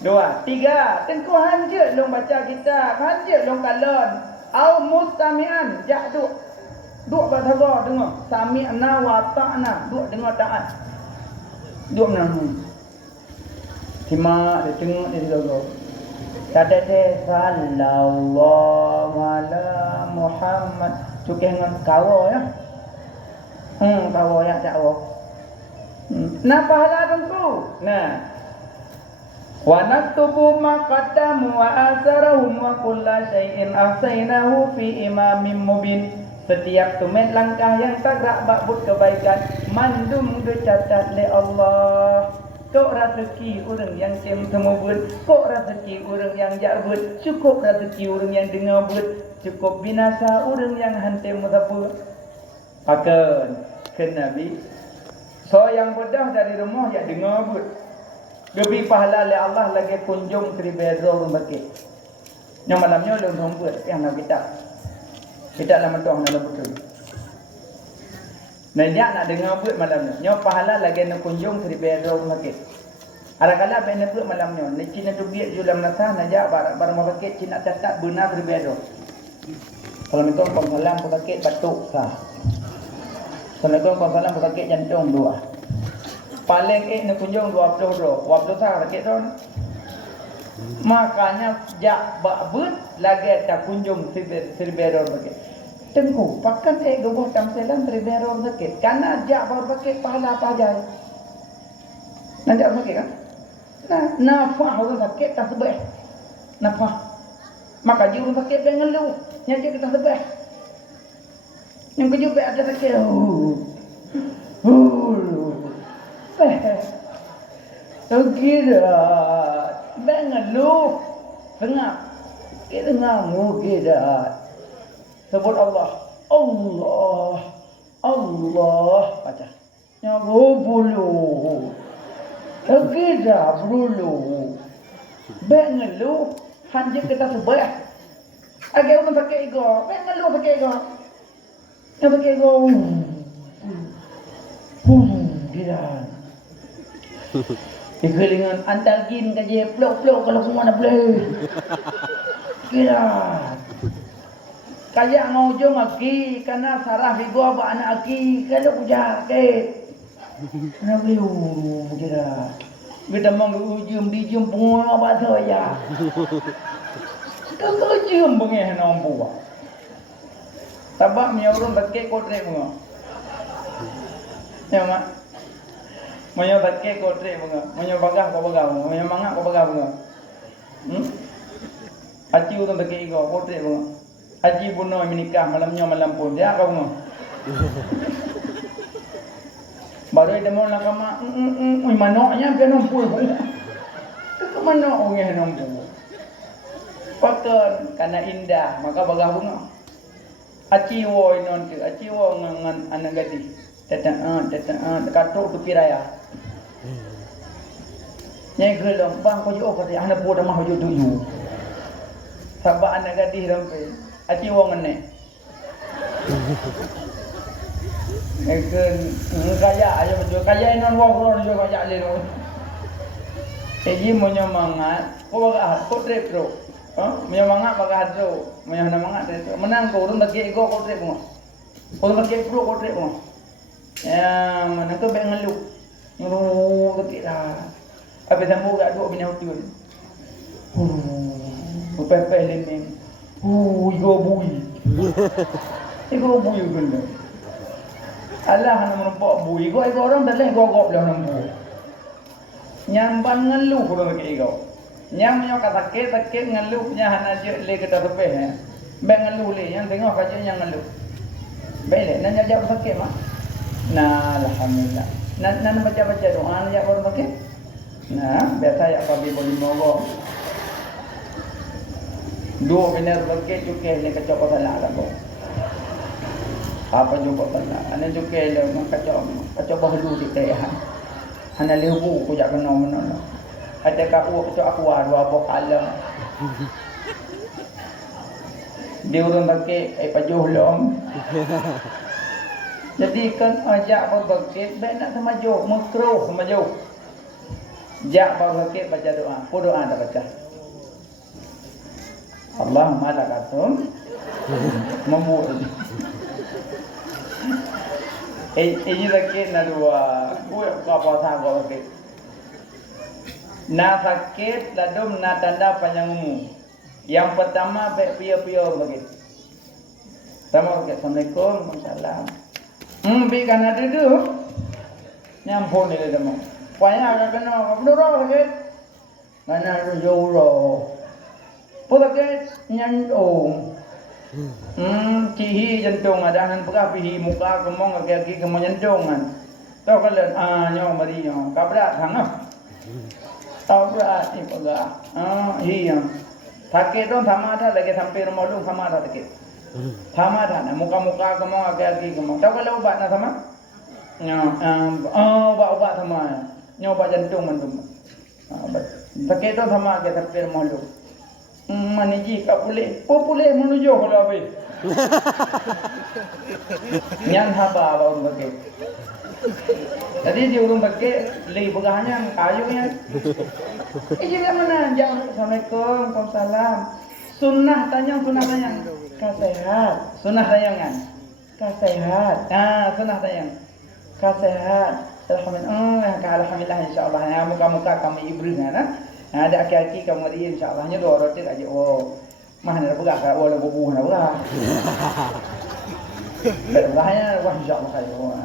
Dua, tiga, tengku hanjut long baca kitab, hanjut long kalon. Au mustami'an, jak duk bahasa dengar. Sami'na wa ta'na, duk dengar taat. Duk menang. Simak dia tengok dia dulu. Kata dia sallallahu ala Muhammad. Cukih dengan kawa ya. Kawa ya cakwa. Nah pahala tentu. Nah. Wa naktubu ma qaddamu wa asarahum wa kulla syai'in ahsaynahu fi imamin mubin. Setiap tumen langkah yang tegak bakbut kebaikan mandum dicatat oleh Allah. Kok rezeki orang yang temu but, kok rezeki orang yang jarbut, cukup rezeki orang yang dengar but, cukup binasa orang yang hantam mutapur. Akan ke Nabi. So yang bedah dari rumah ya dengar but. Lebih pahala oleh Allah lagi kunjung keribera orang bakit. Yang malamnya orang rumput yang nak kita lama tuang dalam betul. Najak nak dengar but malamnya. Nyo pahala lagi nak kunjung keribera orang bakit. Ada-kala benda but malamnya. Ni Cina tu biar julam nasah najak barang bakit Cina catat benar keribera. Assalamualaikum warahmatullahi wabarakatuh. Batuk sah. Assalamualaikum warahmatullahi wabarakatuh. Jantung dua. Paling nak kunjung 20 sah sakit tu. Makanya jak bakbut lagi tak kunjung seriberor sakit. Tengku pakan geboh tamselan seriberor sakit. Karena jak bakit pahala pajai. Nanti apa sakit kan? Nah, nafah orang sakit tak sebeh. Nafah. Maka jiwa sakit dia ngeluh. Yang dia kita sebeh. Yang kejubek ada sakit. Kira bengeluh tengah kita ngamu kira sebut Allah baca nyago bulu kira bulu bengeluh hanya kita sebut agak orang pakai ego bengeluh pakai ego yang pakai ego kira dikelingan antalgin kaje plok-plok kalau semua nak boleh. Kira. Kaya ngojong aki karena sarah figo apa anak aki kalau puja ke. Nabi kira. Kita mang dijum pungoy apa tu ya. Kita jum bengeh nampu. Tabak miurun bakke kotre bunga. Ya mak. Moyo bakke kotre bunga, moyo bagah ko bagah bunga, moyo mangak ko bagah bunga. Aci utang bakke iko kotre bunga. Aci buno menikah malamnya malam pun dia ka bunga. Baru dia mau nak kama, manoknya dia nampu bunga. Ke manok bunga nampu. Pakan karena indah maka bagah bunga. Aci wo inon ke, aci wo ngan anak gadis. Tetang katuk tu piraya. Nyai gelong bang ko jo ko dia anak boda mah jo tuju. Sabak anak gadis rampe. Aci wong ngene. Eken kaya ayo bejo kaya non wong ro jo kaya le ro. Eji monyo mangat ko baga ko trep ro. Monyo mangat baga ro. Monyo na mangat trep. Menang ko urun bagi ego ko trep mo. Ko bagi pro ko trep mo. Ya, mana ke bang ngeluh. Ngeluh kira. Habis sambung kat duk bini hotel. Pepeh lemeng. Igo bui. Igo bui guna. Allah hana menempak bui. Igo orang dah leh gogop dah nampu. Nyamban ngeluh kurang ke igo. Nyam nyo kata sakit ngeluh nya hana je le kita tepeh. Bang ngeluh le yang tengok kaje yang ngeluh. Baik le, nak jawab sakit mah. Nah, alhamdulillah. Nak baca doa nak baru pakai. Nah, biasa ya kami boleh mogok. Dua benar pakai cukai ni kacau salah lah kau. Apa jumpa salah? Ane cukai le kacau bahulu di tayah. Hana lebu ku jak kena mana. Ada kau kacau aku dua bok alam. Dia orang pakai pajuh lom. Jadi kan ajak berbakit baik nak sama jauh, makruh sama jauh. Jak baru sakit baca doa. Pun doa dah baca. Allahumma lakatum membuat. Ini sakit na dua. Gue apa sanggup sakit. Na sakit ladum na tanda panjang umur. Yang pertama pia-pia begitu. Pertama Assalamualaikum, Waalaikumsalam. Bikan ada tu. Nyampun dia demo. Banyak agak kena, berdua sakit. Mana tu jauh. Pun sakit nyantung. Cihi jantung ada nan pegah pihi muka kemong kaki kemong jantung kan. Tahu kalian nyawa mari nyawa. Kabrat hangap. Tahu berat ni pegah. Iya. Sakit tu sama ada lagi sampai rumah lu sama ada sakit. Sama dah, muka-muka kemau, kaki kemau. Tahu kalau ubat nak sama? Ubat sama. Ubat jantung mantum. Sakit tu sama kita pilih malu. Maniji tak boleh. Boleh menuju kalau habis. Yang haba baru pakai. Tadi dia urung pakai, lagi pegahnya, kayunya. Jadi mana? Jangan Assalamualaikum, Waalaikumsalam. Sunnah tanya. Kasehat. Sunnah tayangan. Kasehat. Sunnah tayang. Kasehat. Alhamdulillah insyaAllah. Muka-muka kami ibris kan. Ada aki-aki kamu dia insyaAllah. Hanya 2 roti aja. Mana nak pegah kat wala bubuh nak pegah. Berahnya wah insyaAllah kaya.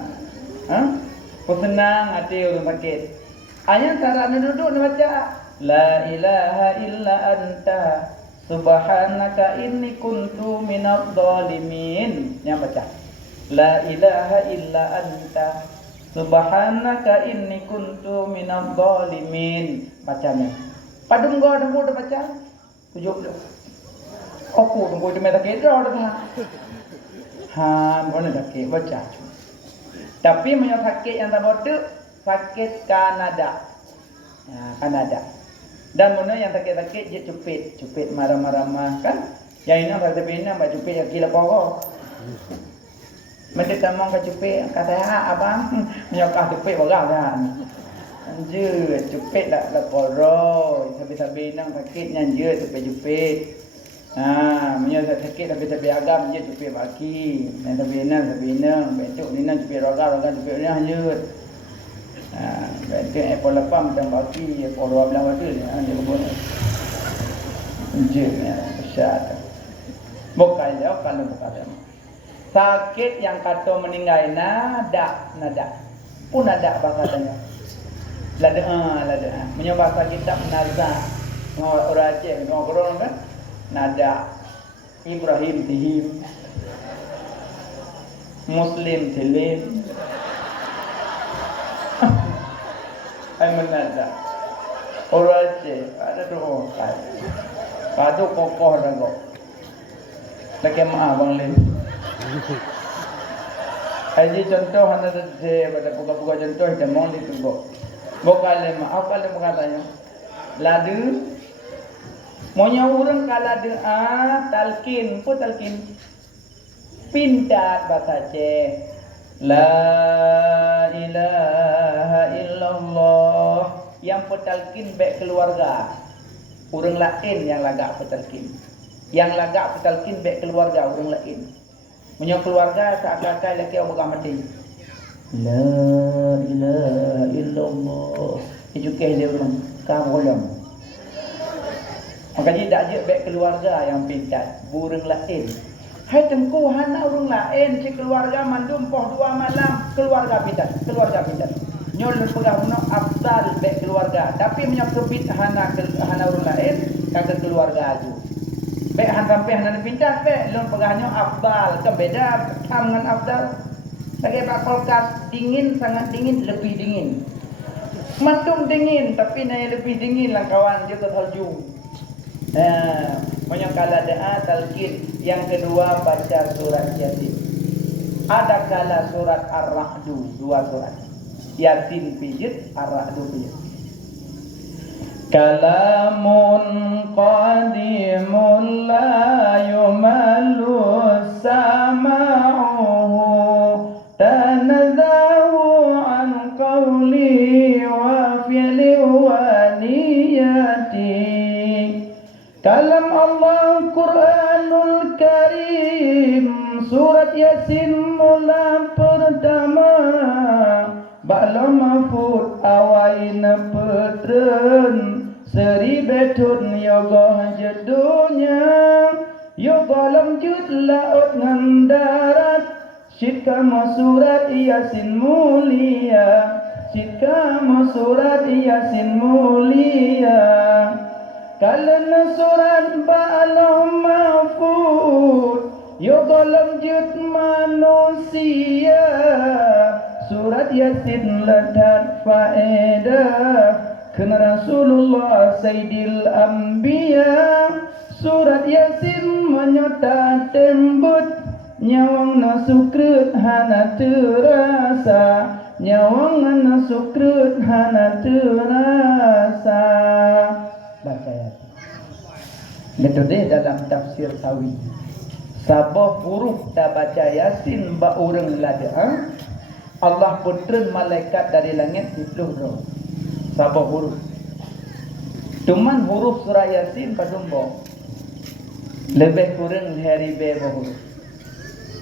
Pesenang hati orang sakit. Ayat cara duduk nak baca. La ilaha illa anta. Subhanaka inni kuntu minadh dhalimin. Yang baca. La ilaha illa anta. Subhanaka inni kuntu minadh dhalimin. Bacanya. Padung gua dah baca. Tujuh. Aku tunggu di mata kita dah. Boleh sakit baca. Tapi punya sakit yang tak bodoh, sakit Kanada. Kanada. Dan mana yang sakit-sakit dia cupit marah-marah kan? Yang ini kata bina mbak cupit yang gila pokok. Mereka tamang ke cupit kata abang menyokah cupit bagal kan. Anjir cupit dak poro, sabi-sabi nang sakit nyanjir cupit. Menyokah sakit tapi agam dia cupit baki. Dan sabi nang betuk ni nang cupit rogal cupit ni anjir. Betul Apple lepam dan baki Apple 12 betul dia guna. Anjirnya besar. Bukan dia kalau bukan. Sakit yang kata meninggal nada. Pun ada bahasanya. Lada. Punya bahasa kitab nazah. Orang Aceh ngobrol kan? Nada. Ibrahim tihim. Muslim tilim. Menada. Orang Aceh ada tu padu kokoh dah kok. Lagi maaf bang Lim. Haji contoh anda je pada buka-buka contoh dia mau ditunggu. Bukan lema, apa lema katanya? Ladu. Monya orang kalau talqin, pun talqin. Pintar bahasa Aceh. La ilaha illallah. Yang petalkin baik keluarga. Orang lain yang lagak petalkin. Yang lagak petalkin baik keluarga orang lain. Punya keluarga seakan-akan laki orang bakal mati. La ilaha illallah. Itu dia orang kamulam. Maka dia tak je baik keluarga yang pintar. Burung lain. Hai tengku hana orang lain si keluarga mandum poh 2 malam keluarga pintar. Nyol pegah no afdal baik keluarga. Tapi menyakubit hana orang lain kata keluarga tu. Baik han sampai hana pintar baik lon pegahnya afdal. Beda dengan afdal. Sebagai pak kulkas dingin sangat dingin lebih dingin. Mandum dingin tapi naik lebih dingin lah kawan dia salju. Menyangkala doa talqin. Yang kedua baca surat Yasin. Ada kala surat Ar-Ra'du, 2 surat. Yasin pijit, Ar-Ra'du pijit. Kalamun qadimun la yumallu sama'uhu tanazahu an qawli wa fi'li wa Yasin mula pertama Ba'la mahfud awaina petren Seri betun yoga jedunya Yoga lamjut laut ngan darat Sitka surat Yasin mulia Sitka surat Yasin mulia Kalana surat Ba'la mahfud Yoga lamjut manusia Surat Yasin ledat faedah Kena Rasulullah Sayyidil Anbiya Surat Yasin menyota tembut Nyawang nasukrut hana terasa Nyawang nasukrut hana terasa. Baca Yasin. Metode dalam tafsir Sawi. Sabah huruf dah baca Yasin ba urang lada. Allah putren malaikat dari langit 10 roh. Sabah huruf. Cuman huruf surah Yasin padumbo. Lebih kurang hari be huruf.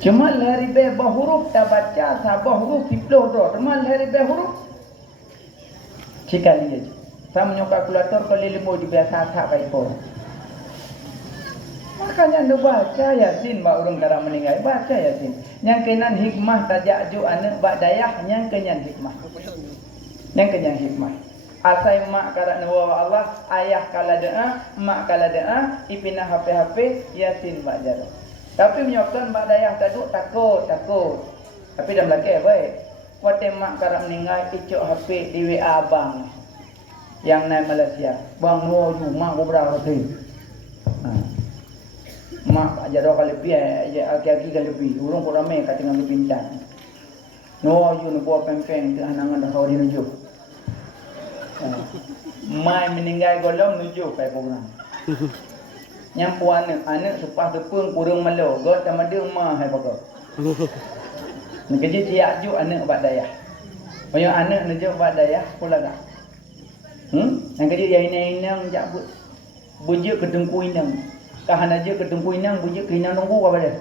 Cuma hari be huruf dah baca sabah huruf 10 roh. Cuma hari be huruf. Cikali aja. Saya menyokak kalkulator kalau 5 di biasa tak baik pun. Makanya anda baca Yasin bak urang kara meninggal. Baca Yasin. Yang kenan hikmah tajak ju anak bak dayah yang kenyan hikmah. Yang kenyan hikmah. Asai mak kara nawa Allah, ayah kala doa, mak kala doa, ipinah HP Yasin bak jaro. Tapi menyokon bak dayah tadu takut. Tapi dah belakang baik. Waktu mak kara meninggal icuk HP di WA abang. Yang naik Malaysia. Bang nuwa ju mak ko berapa tu. Mak jaro kali pi aki-aki kali pi urang ko ramai ka tengah pintan no you no po pempeng ke anangan dah kau dinuju mai meninggal golong nuju pai program nyampu anak supah tepung kurang malo god sama dia mah hai pokok nak kerja ciak ju anak bak dayah banyak anak nuju bak dayah pula dah yang kerja dia inang jabut bujuk kedengku inang kahan aja ketemu inang bujuk inang nunggu apa dia.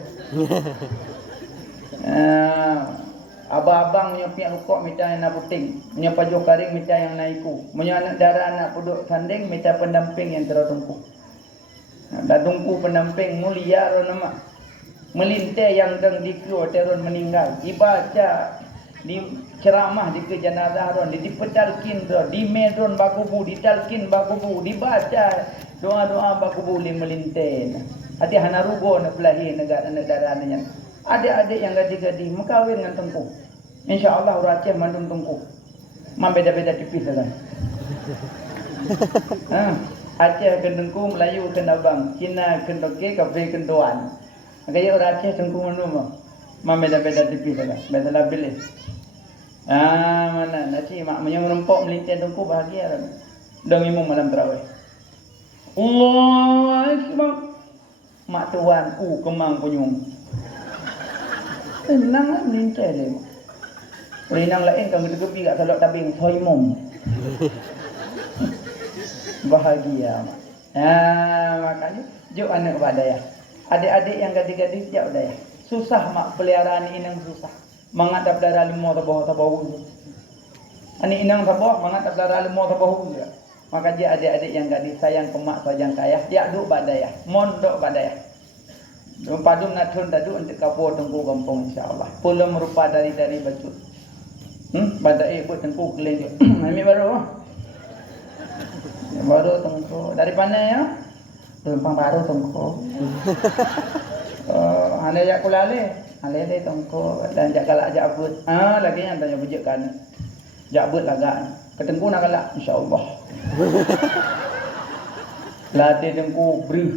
Abang-abang punya pihak rukuk minta yang nak puting, punya pajuh karing minta yang naiku, punya anak darah anak puduk sanding minta pendamping yang terus tungku. Dah tungku pendamping mulia ron nama. Melintai yang deng dikru terus meninggal. Dibaca di ceramah di ke jenazah ron, di pedalkin ron, di medron bakubu, di talkin bakubu, dibaca doa-doa baku boleh melintai. Hati hana rugo nak belahi negara darah nanya. Adik-adik yang gadis-gadis mengkawin dengan tengku. Insya-Allah Aceh mandung tengku. Mam beda-beda tipis lah. Aceh ke tengku, Melayu ke abang, Cina ke toke, Kafe ke tuan. Gaya orang Aceh tengku mandung. Mam beda-beda tipis lah. Beda pilih. Mana nasi mak menyerempok melintai tengku bahagia lah. Dong imam malam tarawih. Allahu Akbar. Mak tuan kemang punyung. Tenang lah melintai dia. Renang lain kan kita kepi kat salat tabing soimum. Bahagia mak. Makanya jauh anak badaya. Adik-adik yang gadis-gadis jauh daya. Susah mak peliharaan inang susah. Mengatap darah limau tabahu. Ani inang tabah mengatap darah limau tabahu juga. Maka dia adik-adik yang gadis sayang kemak sayang kaya, dia duk badaya, mondok badaya. Padum natun tadu untuk kapur tengku kampung insya-Allah. Pula merupa dari bacut. Badai ikut tengku kelenjut. Ambil baru. Baru tengku dari mana ya? Tumpang baru tengku. Ane jak kulale. Ale tengku dan jak galak jak abut. Lagi yang tanya bujukkan. Jak abut lagak. Ketengku nak galak insya-Allah. Latih dengku bruh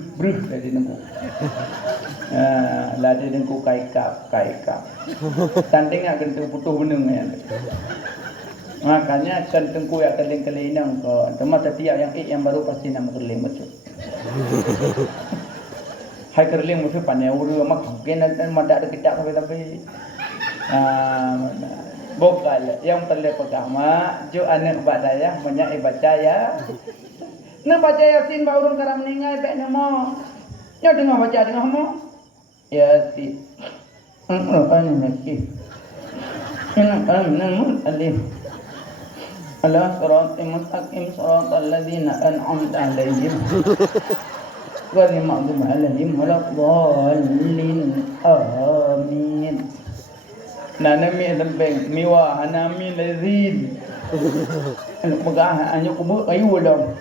latih dengku. Latih dengku kaikap. Tanding akan tu putuh benung ya. Makanya kan dengku yang keling-keling nang ko. Cuma setiap yang baru pasti nama keling betul. Hai keling mesti pandai uru mak kena madak ada kitab tapi. Bokal yang terlepakama jo anak badaya banyak baca ya. Nak baca Yasin ba urang kara meninggal baik nama. Nya dengar baca dengar mo. Yasin. Al-Hakim. Alif. Ala siratal mustaqim siratal ladzina an'amta 'alaihim ghairil maghdubi 'alaihim waladdallin. Amin. Nanami tembeng miwa anami lazid. Anu pegah anyo kubu ayu dong.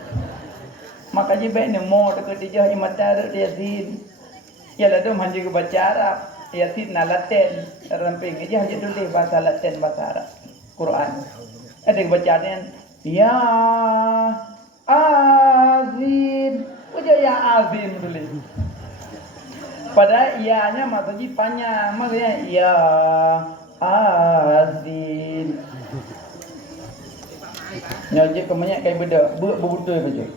Maka jibe ne mo dekat dijah imatar yazid. Ya ladum hanji baca Arab. Yazid na Latin. Ramping aja hanji tulis bahasa Latin bahasa Arab. Quran. Ada bacaan ya azim. Ujar ya azim tulis. Padahal ianya maksudnya panjang. Maksudnya ya azim. Nyojek kemenyak kayak beda. Betul betul.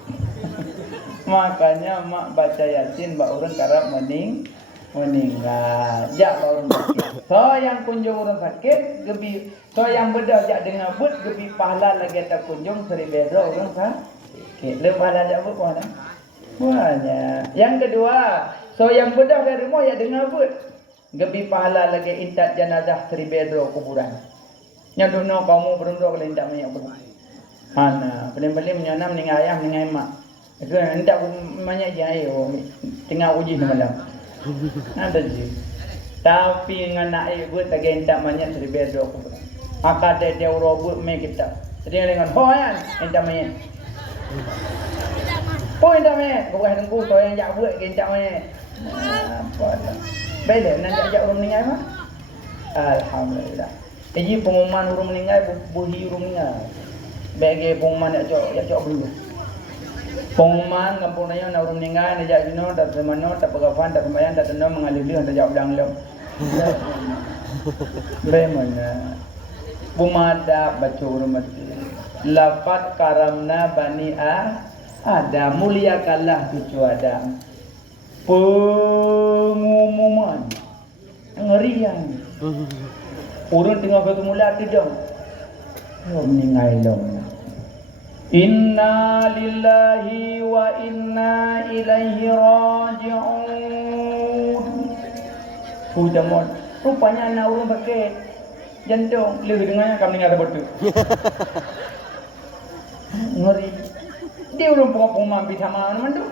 Makanya mak baca Yasin mbak orang karap meninggal. Jak orang sakit. So yang kunjung orang sakit, gebi. So yang bedah jak dengan but, gebi pahala lagi tak kunjung 1000 orang sakit. Lebih pahala jak but mana? Banyak. Yang kedua, so yang bedah dari rumah jak dengan but, gebi pahala lagi intat jenazah 1000 kuburan. Yang dunia kamu berunduk kalau intat banyak but. Mana? Beli-beli menyana meninggal ayah meninggal mak. Itu hendak banyak je ayo tengah uji malam. Ada je. Tapi dengan nak buat lagi hendak banyak 1000 kuburan. Maka dia urut me kita. Jadi dengan hoyan hendak banyak. Oh hendak banyak. Bukan tengku so yang jak buat hendak banyak. Apa dah. Baiklah nak ajak orang meninggal mah. Alhamdulillah. Ini pengumuman orang meninggal buhi orang meninggal. Bagi pengumuman nak cok dulu. Pengumuman kampung naya nak urung meninggal, nak jak jino, tak semano, tak pegafan, tak sembahyang, tak tenang, mengalih-alih, tak jawab dalam. Bagaimana? Bumada baca urung mati. Lapat karamna bani Adam, muliakanlah cucu Adam. Pengumuman ngerian. Urung tengah ketemu lagi dong. Meninggal dong. Inna lillahi wa inna ilaihi raji'un. Hujamon. Rupanya anak urung pakai jantung. Lebih dengannya kami dengar betul. Ngeri. Dia urung pengumuman bisa mana tu.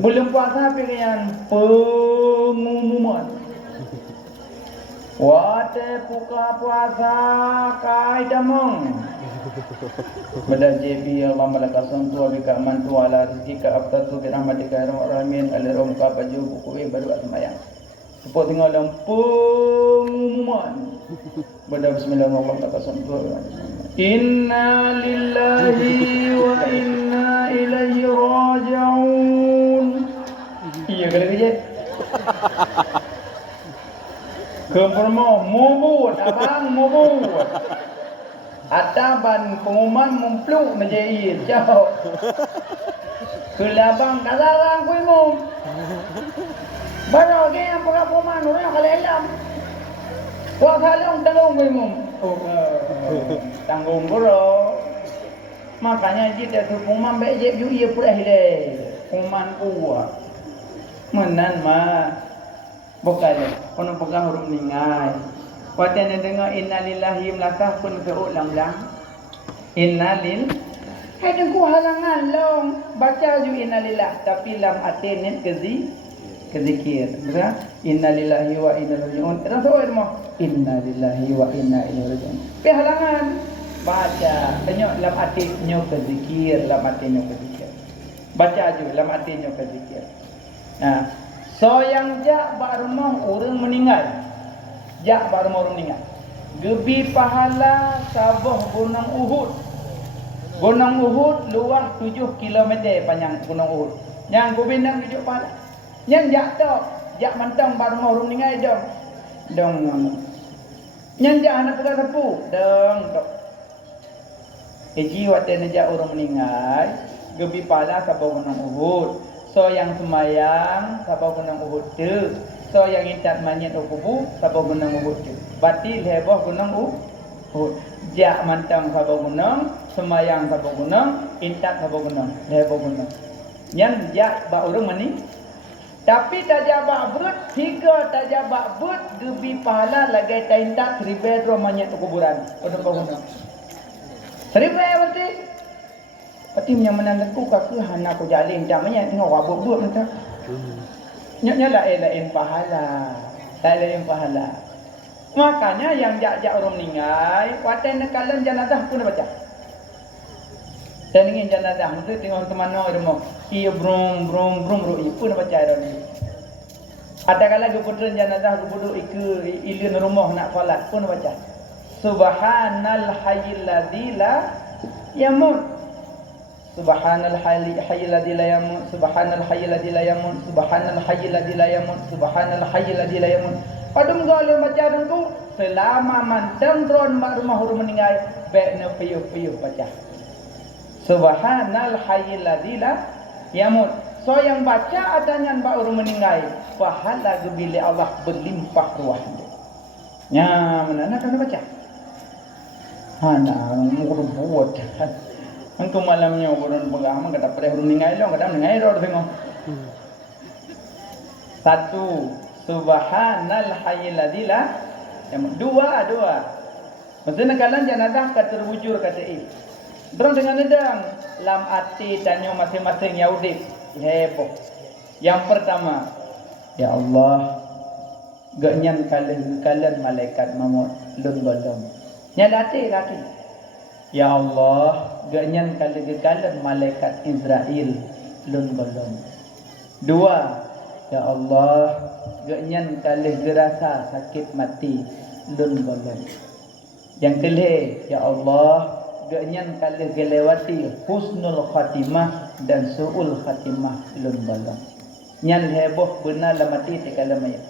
Belum puasa pilihan pengumuman. Wate buka puasa kai damong. Badan JB Allah malaka santu bika mantu ala rizqika abtatu bi rahmatika ya rahmin alarum ka baju buku baru semayang. Sepot tinggal dalam pengumuman. Badan bismillahirrahmanirrahim malaka santu. Inna lillahi wa inna ilaihi raji'un. Iya kalau kerja. Kempermo mubut abang mubut. Ataban pengumuman mempluk menjadi jauh. Kelabang kalarang ku imum. Baru ke yang pengumuman orang kalau elam. Kuat halong tanggung ku imum. Tanggung bro. Makanya jika tu pengumuman baik je ia purah le. Pengumuman kuat. Menan mah. Bukan. Kono pegang huruf meninggal. Pada nak dengar innalillahi melakah pun keulang-ulang. Innalil. Hai dengku halangan long. Baca ju innalillah. Tapi lam atin kezikir. Betul? Innalillahi wa inna ilaihi raji'un. Terus apa itu? Innalillahi wa inna ilaihi raji'un. Tapi halangan. Baca. Tengok lam atinnya kezikir. Lam atinnya kezikir. Baca ju lam atinnya kezikir. Nah. So yang jak baru mau orang meninggal. Jak baru mau meninggal. Gebi pahala sabah Gunung Uhud. Gunung Uhud luas 7 km panjang Gunung Uhud. Yang ku bintang 7 pahala. Yang jak tok, jak mantang baru mau meninggal dong. Dong. Yang jak anak pegang sapu, dong tok. Eji waktu jak orang meninggal, gebi pahala sabah Gunung Uhud. So yang semayang sabah Gunung Uhud tu. So yang intat manyet ukubu sabah Gunung Uhud tu. Batil heboh Gunung Uhud. Jak mantang sabah gunung, semayang sabah gunung, intat sabah gunung, heboh gunung. Yang jak ba urang Tapi tajabak brut, 3 tajabak brut gebi pahala lagi taindak 1000 romanya tu kuburan. Udang-udang. 1000 berarti. Berarti menyaman aku kaki hana aku jalin jamanya tengok wabuk buat macam. Nyaknya lain pahala. Lain pahala. Makanya yang jak-jak orang meninggal, watan nekalan jenazah pun baca. Dan ingin jenazah mesti tengok ke mana rumah. Ia brum pun baca orang. Ada kala keputusan jenazah keputu ilin rumah nak solat pun baca. Subhanal hayyil ladzi la yamut. Subhanal hayyil ladzi la yamut. Subhanal hayyil ladzi la yamut. Subhanal hayyil ladzi la yamut. Subhanal hayyil ladzi la yamut. Padum gale baca tu selama mantang ron mak rumah orang meninggal baiknya piyuh baca. Subhanal hayyil ladzi la yamut. So yang baca adanya mbak orang meninggal, pahala gebili Allah berlimpah ruah. Ya, mana nak kena baca? Hana mungkin buat. Angku malamnya orang pegang kata pada orang meninggal lo, kata meninggal orang tengok. 1 Subhanal hayyil ladzi la yamut. 2 Maksudnya kalian jenazah terwujud kata Dorang dengan nedang lam ati tanya masing-masing Yahudi heboh. Yang pertama, ya Allah, ganyan kalian malaikat maut lun golong. Nya latih. Ya Allah, ganyan kalian malaikat Israel lun golong. 2, ya Allah, ganyan kalian gerasa sakit mati lun golong. Yang kelih, ya Allah, ganyan kali gelewati husnul khatimah dan su'ul khatimah lun balam. Nyan heboh benar lamati tekala mayat.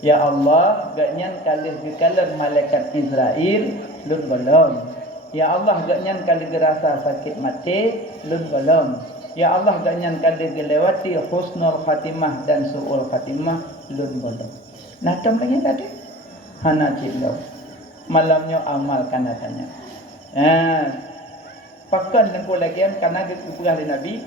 Ya Allah, ganyan kali gekalan malaikat Israel lun balam. Ya Allah, ganyan kali gerasa sakit mati lun balam. Ya Allah, ganyan kali gelewati husnul khatimah dan su'ul khatimah lun balam. Nah, tampaknya tadi hana cilau. Malamnya amalkan katanya. Pakan dengan lagian karena keputusan Nabi,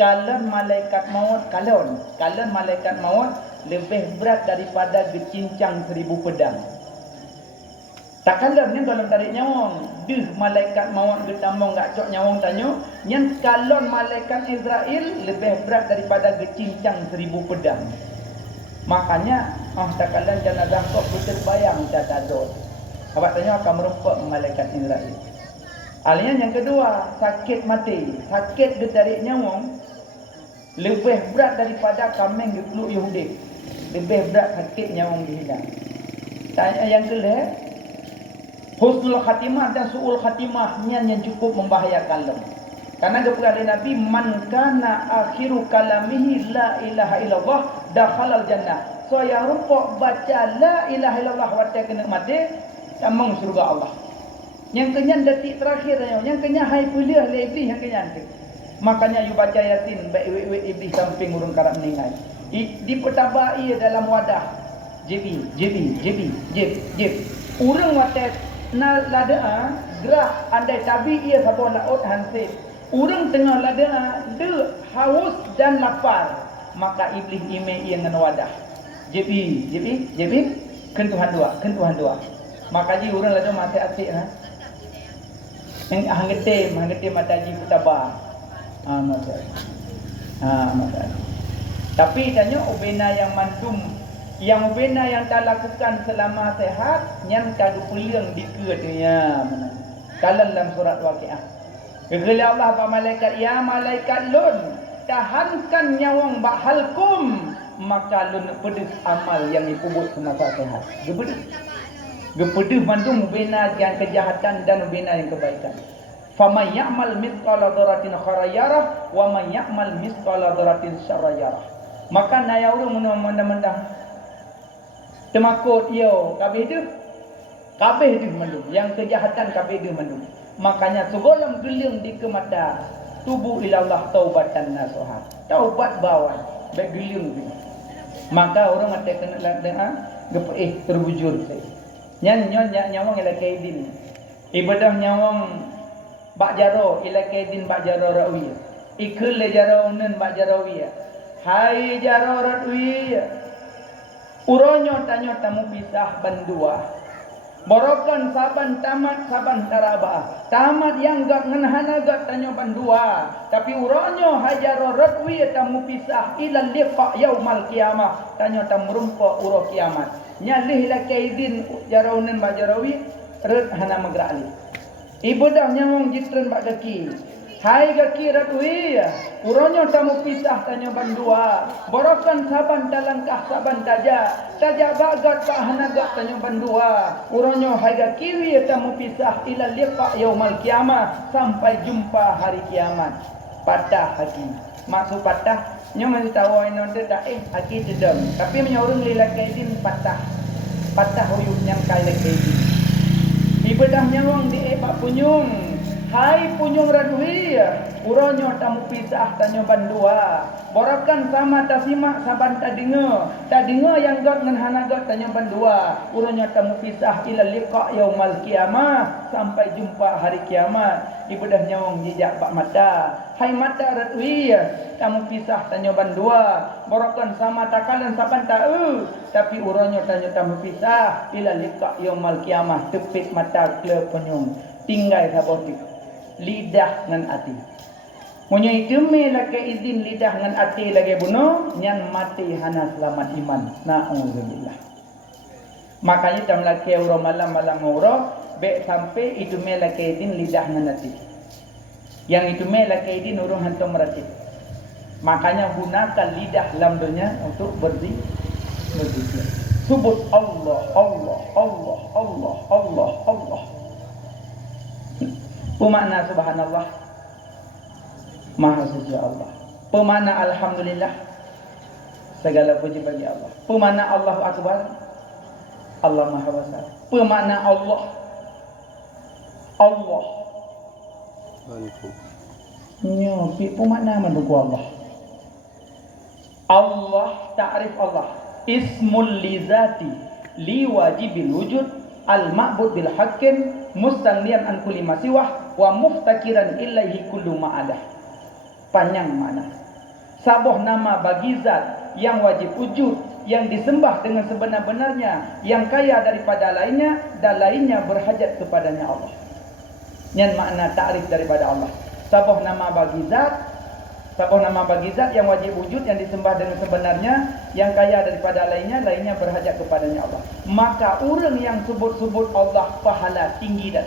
kalian malaikat maut kalian malaikat maut lebih berat daripada gecincang 1000 pedang. Tak kalian ni dalam tarik nyawang, malaikat maut getambang gak cok nyawang tanya, yang kalian malaikat Israel lebih berat daripada gecincang 1000 pedang. Makanya tak kalian jenazah kok betul bayang tak ada. Awak tanya akan merupuk malaikat Israel. Alian yang kedua, sakit mati. Sakit ditarik nyawang lebih berat daripada kambing dipeluk Yahudi. Lebih berat sakit nyawang dihilang. Tanya yang kelih, husnul khatimah dan su'ul khatimah yang cukup membahayakan lem. Karena kepada Nabi, man kana akhiru kalamihi la ilaha illallah dakhalal jannah. So yang rupuk baca la ilaha illallah watai kena mati, amang surga Allah. Yang kenyan detik terakhir, yang kenyan hai kuliah le iblis yang kenyan tu. Makanya you baca Yasin baik iblis samping urung karap meninggal. Dipertabai dalam wadah. Jeb. Urang watai na lada gerah andai tabi ia sabo laut hansip. Urang tengah lada de haus dan lapar, maka iblis ime ia dengan wadah. Jebi kan Tuhan dua. Maka ji urang lada masih asik Hanggetim mataji kutaba. Masa. Tapi tanya ubena yang mandum, yang ubena yang tak lakukan selama sehat, yang kadu puliang dikedunya. Kalau dalam surat Waqiah. Kegala Allah pa malaikat, ya malaikat lun, tahankan nyawang bahalkum, maka lun pedih amal yang dikubur semasa sehat. Gepedih mandum ubena yang kejahatan dan ubena yang kebaikan. Faman ya'mal mithqala dzarratin khairan yarah wa man ya'mal mithqala dzarratin syarran yarah. Maka naya urang mendang-mendang temakut yo kabeh tu mandum, yang kejahatan kabeh tu mandum. Makanya segala geling di kemata tubuh ilallah taubatan nasuha. Taubat bawan baik geling tu. Maka orang mati kena gepeh terwujud. Nyawang ila kaidin. Ibadah nyawang bak jaro ila kaidin bak jaro rawi. Ikul le jaro unen bak jaro wiya. Hai jarorat wi. Uronyo tanyo tamu pisah bandua. Borokan saban tamat saban taraba. Tamat yang gak ngenhanagat tanyo bandua. Tapi uronyo hajarorat wi tamu pisah ilal liqa yaumal kiamah. Tanyo tamu rumpa uro kiamat. Nyalih la kaidin jaraunan bajarawi red hana magrali. Ibadah nyamong jitren bak kaki. Hai gaki ratui, uronyo tamu pisah tanyo bandua. Borokan saban talangkah saban taja bagat pak hanagat tanyo bandua. Uronyo hai gaki wi tamu pisah ila liqa yaumal kiamah, sampai jumpa hari kiamat. Patah haki. Maksud patah, nyo mesti tahu ino tak haki dedam. Tapi menyorong lila kaidin patah. Patah huyuk nyang kai kaidin. Ibadah nyawang di pak punyung. Hai punyung radui, uronyo tamu pisah tanyo bandua. Borakan sama tasimak saban tadinga yang gat ngan hanagat tanyo bandua. Uronyo tamu pisah ila liqa yaumal kiamah, sampai jumpa hari kiamat. Ibadah nyawang jejak pak mata. Hai mata radui, tamu pisah tanyo bandua. Borakan sama takalan saban tapi uronyo tanyo tamu pisah ila liqa yaumal kiamah, tepit mata kle punyung. Tinggal sabotik lidah ngan ati. Munya ideme lake izin lidah ngan ati lagi bunuh, nyan mati hana selamat iman. Na'udzubillah. Makanya tam lake uro malam uro be sampai ideme lake izin lidah ngan ati. Yang ideme lake izin urung hantu merakit. Makanya gunakan lidah lamdonya untuk berzikir. Subut Allah, Allah, Allah, Allah, Allah, Allah. Pemakna subhanallah, maha suci Allah. Pemakna alhamdulillah, segala puji bagi Allah. Pemakna Allahu akbar, Allah maha besar. Pemakna Allah, Allah. Nyopi pemakna menduku Allah. Allah, ta'rif Allah. Ismul lizati li wajibil wujud al-ma'bud bil hakim mustanlian an kulli masiwah wa muftakiran ilaihi kullu ma'adah. Panjang makna. Sabuh nama bagi zat yang wajib wujud, yang disembah dengan sebenar-benarnya, yang kaya daripada lainnya dan lainnya berhajat kepadanya Allah. Yang makna ta'rif daripada Allah. Sabuh nama bagi zat yang wajib wujud, yang disembah dengan sebenarnya, yang kaya daripada lainnya berhajat kepadanya Allah. Maka orang yang sebut-sebut Allah pahala tinggi dah.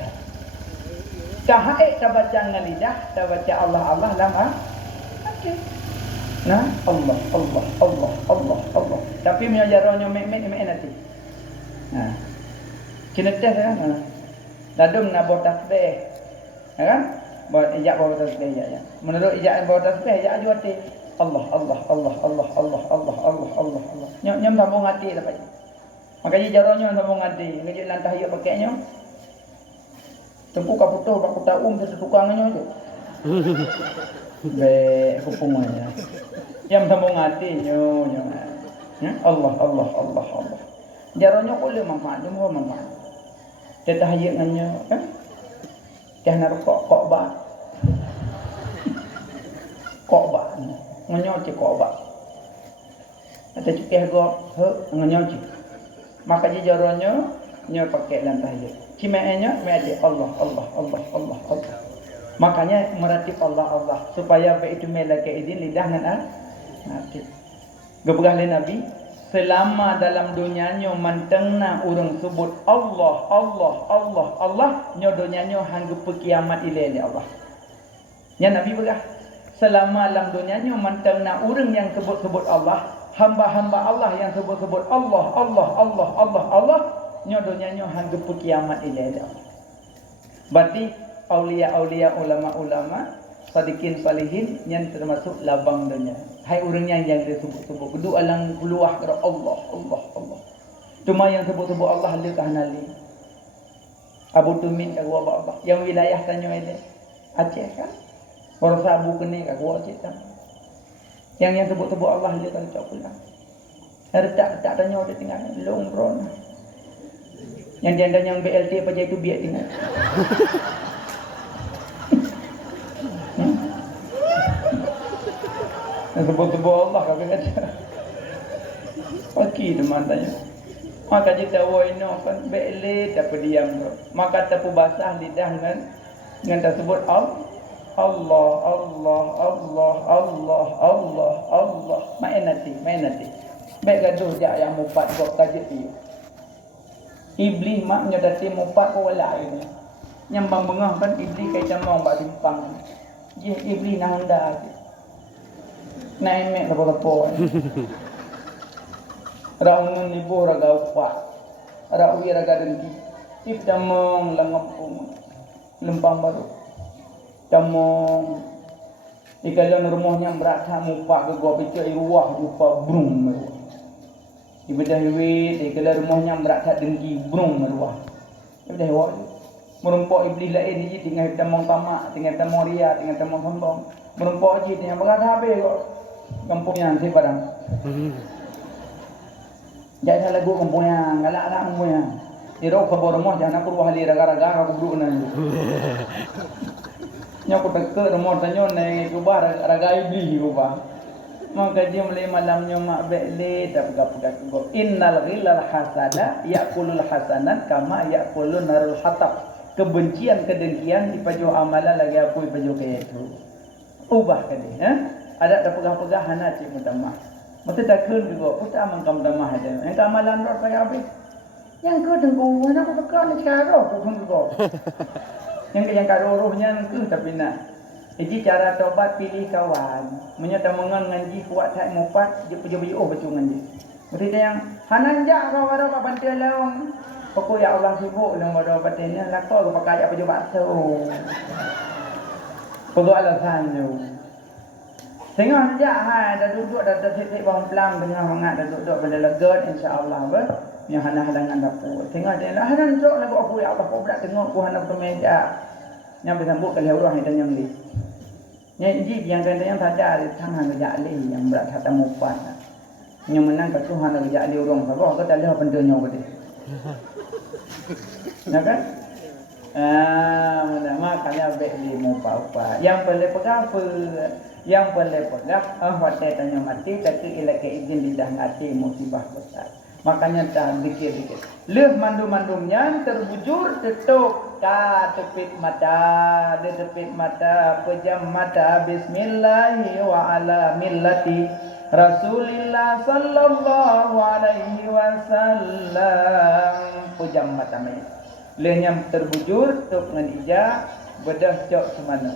Kahai tak baca dengan lidah, tak baca Allah Allah lama. Okey. Nah, Allah Allah Allah Allah Allah. Tapi menyajarannya mek nanti. Nah. Kena test kan? Ladum nak buat tasbih. Kan? Buat ijak bawa tasbih ya. Menurut ijak bawa tasbih ijak aja hati. Allah Allah Allah Allah Allah Allah Allah Allah Allah. Nyam sambung hati dapat. Makanya jarannya sambung hati. Ngejek lantah ya pakainya. Tempu ka putuh pak taum tu tukangannya tu. Be kupungnya. Nyam sambung hati nyo. Allah Allah Allah Allah. Jarannya boleh manfaat, semua manfaat. Tetahiyat ngannya kan? Dah nak kok ba. Kok ba. Nganyo ci kok ba. Ada cukeh go nganyo ci. Maka jarannya nyo pakai dalam tahiyat. Cimaennya meadi Allah Allah Allah Allah Allah. Makanya meratib Allah Allah supaya baik itu melaka izin lidah dengan hati. Geberah le Nabi selama dalam dunianya mantengna urang sebut Allah Allah Allah Allah nyo dunianya hangga kiamat ilele Allah. Ya Nabi berah selama dalam dunianya mantengna urang yang sebut-sebut Allah, hamba-hamba Allah yang sebut-sebut Allah Allah Allah Allah Allah nyo dunianya hangga kiamat ilele Allah. Berarti aulia-aulia ulama-ulama sadikin salihin yang termasuk labang dunia. Hai orang yang disebut-sebut kudu alang keluar kepada Allah Allah Allah. Cuma yang sebut-sebut Allah le tahanali. Abu Tumin ka gua Allah. Yang wilayah tanyo ele Aceh kan. Orang sabu kene ka gua Aceh kan. Yang sebut-sebut Allah le kan cak pulang. Tak tanyo dia tinggal long ron. Yang janda yang BLT apa itu biar tinggal. Sebut-sebut Allah kau kata. Okey teman tanya. Maka kita waino kan bele dapat diam tu. Maka tapu basah lidah dengan tersebut Allah Allah Allah. Main nanti. Baik gaduh jak yang mupat kau kaji dia. Iblis maknya dati mupat kau wala ini. Nyambang bengah kan iblis kaitan mau bak simpang. Ye iblis nang anda. Naik mek lepo-lepo. Raungun ibu raga upat. Rawi raga dengki. If damong langapung. Lempang baru. Damong ikalan rumahnya beratha mupak ke gua picak iruah rupa brung meruah. Ibadah wit ikalan rumahnya beratha dengki brung meruah. Ibadah wak. Merumpok iblis lain ni tinggal damong tamak, tinggal damong ria, tinggal damong sombong. Merumpok ji tinggal beratha habis kok. Kampungnya si Padang. Jangan lagu kampungnya, galak dah kampungnya. Iro khabar rumah jangan aku ruah li raga-raga aku duduk nan. Nya aku teka rumah tanyo naik ke bar raga iblis ku ba. Maka dia mulai malamnya mak bekle dak pegang-pegang go. Innal ghillal hasada yaqulul hasanat kama yaqulun narul hatab. Kebencian kedengkian dipaju amalan lagi apa dipaju kaya itu. Ubah kali, ada pegang-pegang hana cik mutamah. Mesti dah kun juga, kita aman kamu mutamah ada. Yang amalan dah saya habis. Yang ke tengku, mana aku tekan ni cara aku pun juga. Yang rohnya ke tapi nak. Jadi cara taubat pilih kawan. Menyata mengan ngaji kuat tak mupat, dia puja-puja baca ngaji. Mesti dia yang hananja kau ada kau bantu laung. Pokok ya Allah sibuk dalam ada batinnya lakor kau pakai apa juga tu. Pokok alasan tu. Tengok sejak dah duduk dah tertitik bawang pelang tengah hangat dah duduk pada legat insya-Allah apa yang hana halangan dapur. Tengok dia lah hanan sok lagu aku ya Allah kau berat tengok ku hana ke meja. Yang bersambut kali orang yang yang li. Yang yang yang saja tangan kerja li yang berat kata mupat. Yang menang ke Tuhan kerja li orang sabah kata lihat pendenyo gede. Ya kan? Mana makanya baik li mupat. Yang boleh pegang apa? Yang boleh pegang hotel tanya mati tapi ilahi izin lidah hati musibah besar. Makanya tak dikit-dikit. Leh mandum-mandumnya terbujur tutup tepit mata, tepit mata, pejam mata. Bismillahi wa ala millati Rasulillah sallallahu alaihi wasallam. Pejam mata mai. Lehnya terbujur tutup dengan ijah bedah cok semana.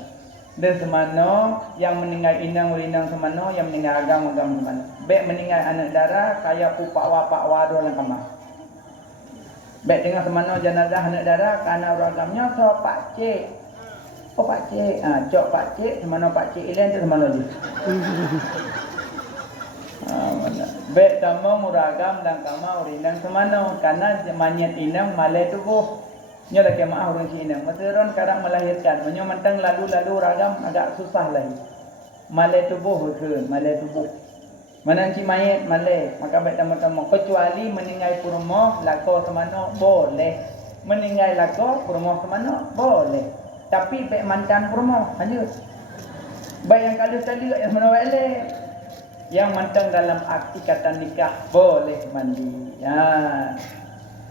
Dan semana yang meninggal inang ulinang semana, yang meninggal agam semana. Baik meninggal anak darah, kaya pupak wapak wado dalam kamar. Baik dengan semana jenazah anak darah, kerana ragamnya so pak cik. Oh pak cik, cok pak cik, semana pak cik ilan tu semana je. Baik tamang uragam dan kamar ulinang semana, kerana manyat inang malai tubuh. Nya dah kemah orang Cina. Masa orang kadang melahirkan, menyo mentang lalu ragam agak susah lagi. Malai tubuh ke, malai tubuh. Menanci mayat malai, maka baik tama-tama kecuali meninggal purmo lako semana boleh. Meninggal lako purmo semana boleh. Tapi baik mantan purmo hanya. Baik yang kali-kali yang semana boleh. Yang mantan dalam akdi kata nikah boleh mandi. Ya.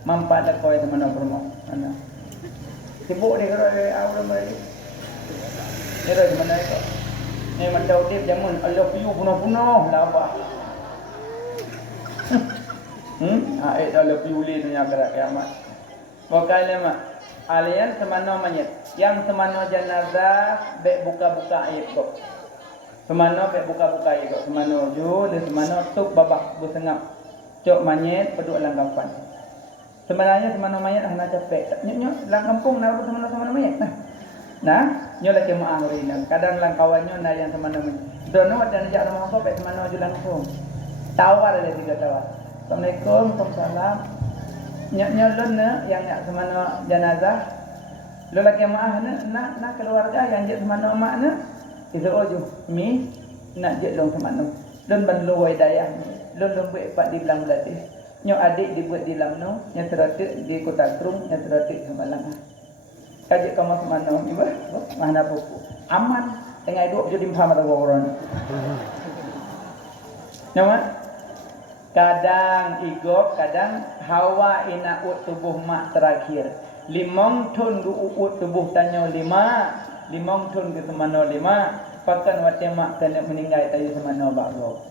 Mampat lako yang semana purmo. Mana? Sibuk dia kalau awal mereka. Ni dah mana itu? Ni macam dia jamun I love you punuh-punuh lah apa? I love you li dunia akhirat kiamat. Bukannya mak. Alian semana mayat. Yang semana jenazah baik buka-buka aib kok. Semana baik buka-buka aib kok. Semana ju dan semana tuk babak bersengap. Cok mayat peduk langgapan. Sebenarnya semana mayat hana capek. Nyok lang kampung nak semana mayat. Nah, nyo la jemaah hari ni. Kadang lang kawannya na yang semana mayat. Dono dan jak rumah kau pek semana je langsung. Tawar ada 3 tawar. Assalamualaikum, Waalaikumsalam. Nyok lun yang nak semana jenazah. Lu lagi jemaah nak keluarga yang jak semana mak na. Itu ojo mi nak jak long semana. Lun ban luai dayah. Lun buat pak di belang belatih. Nyo adik dibuat di Lamno, yang teratik di Kota Krung, yang teratik di Malang. Kajik kamu semana, ibu, mana buku. Aman, tengah hidup jadi paham ada orang. Nyawa? Kadang igop, kadang hawa ina ut tubuh mak terakhir. Limong tun gu ut tubuh tanyo lima, limong tun ke semano lima, pakan wate mak kena meninggal tayu semano bago.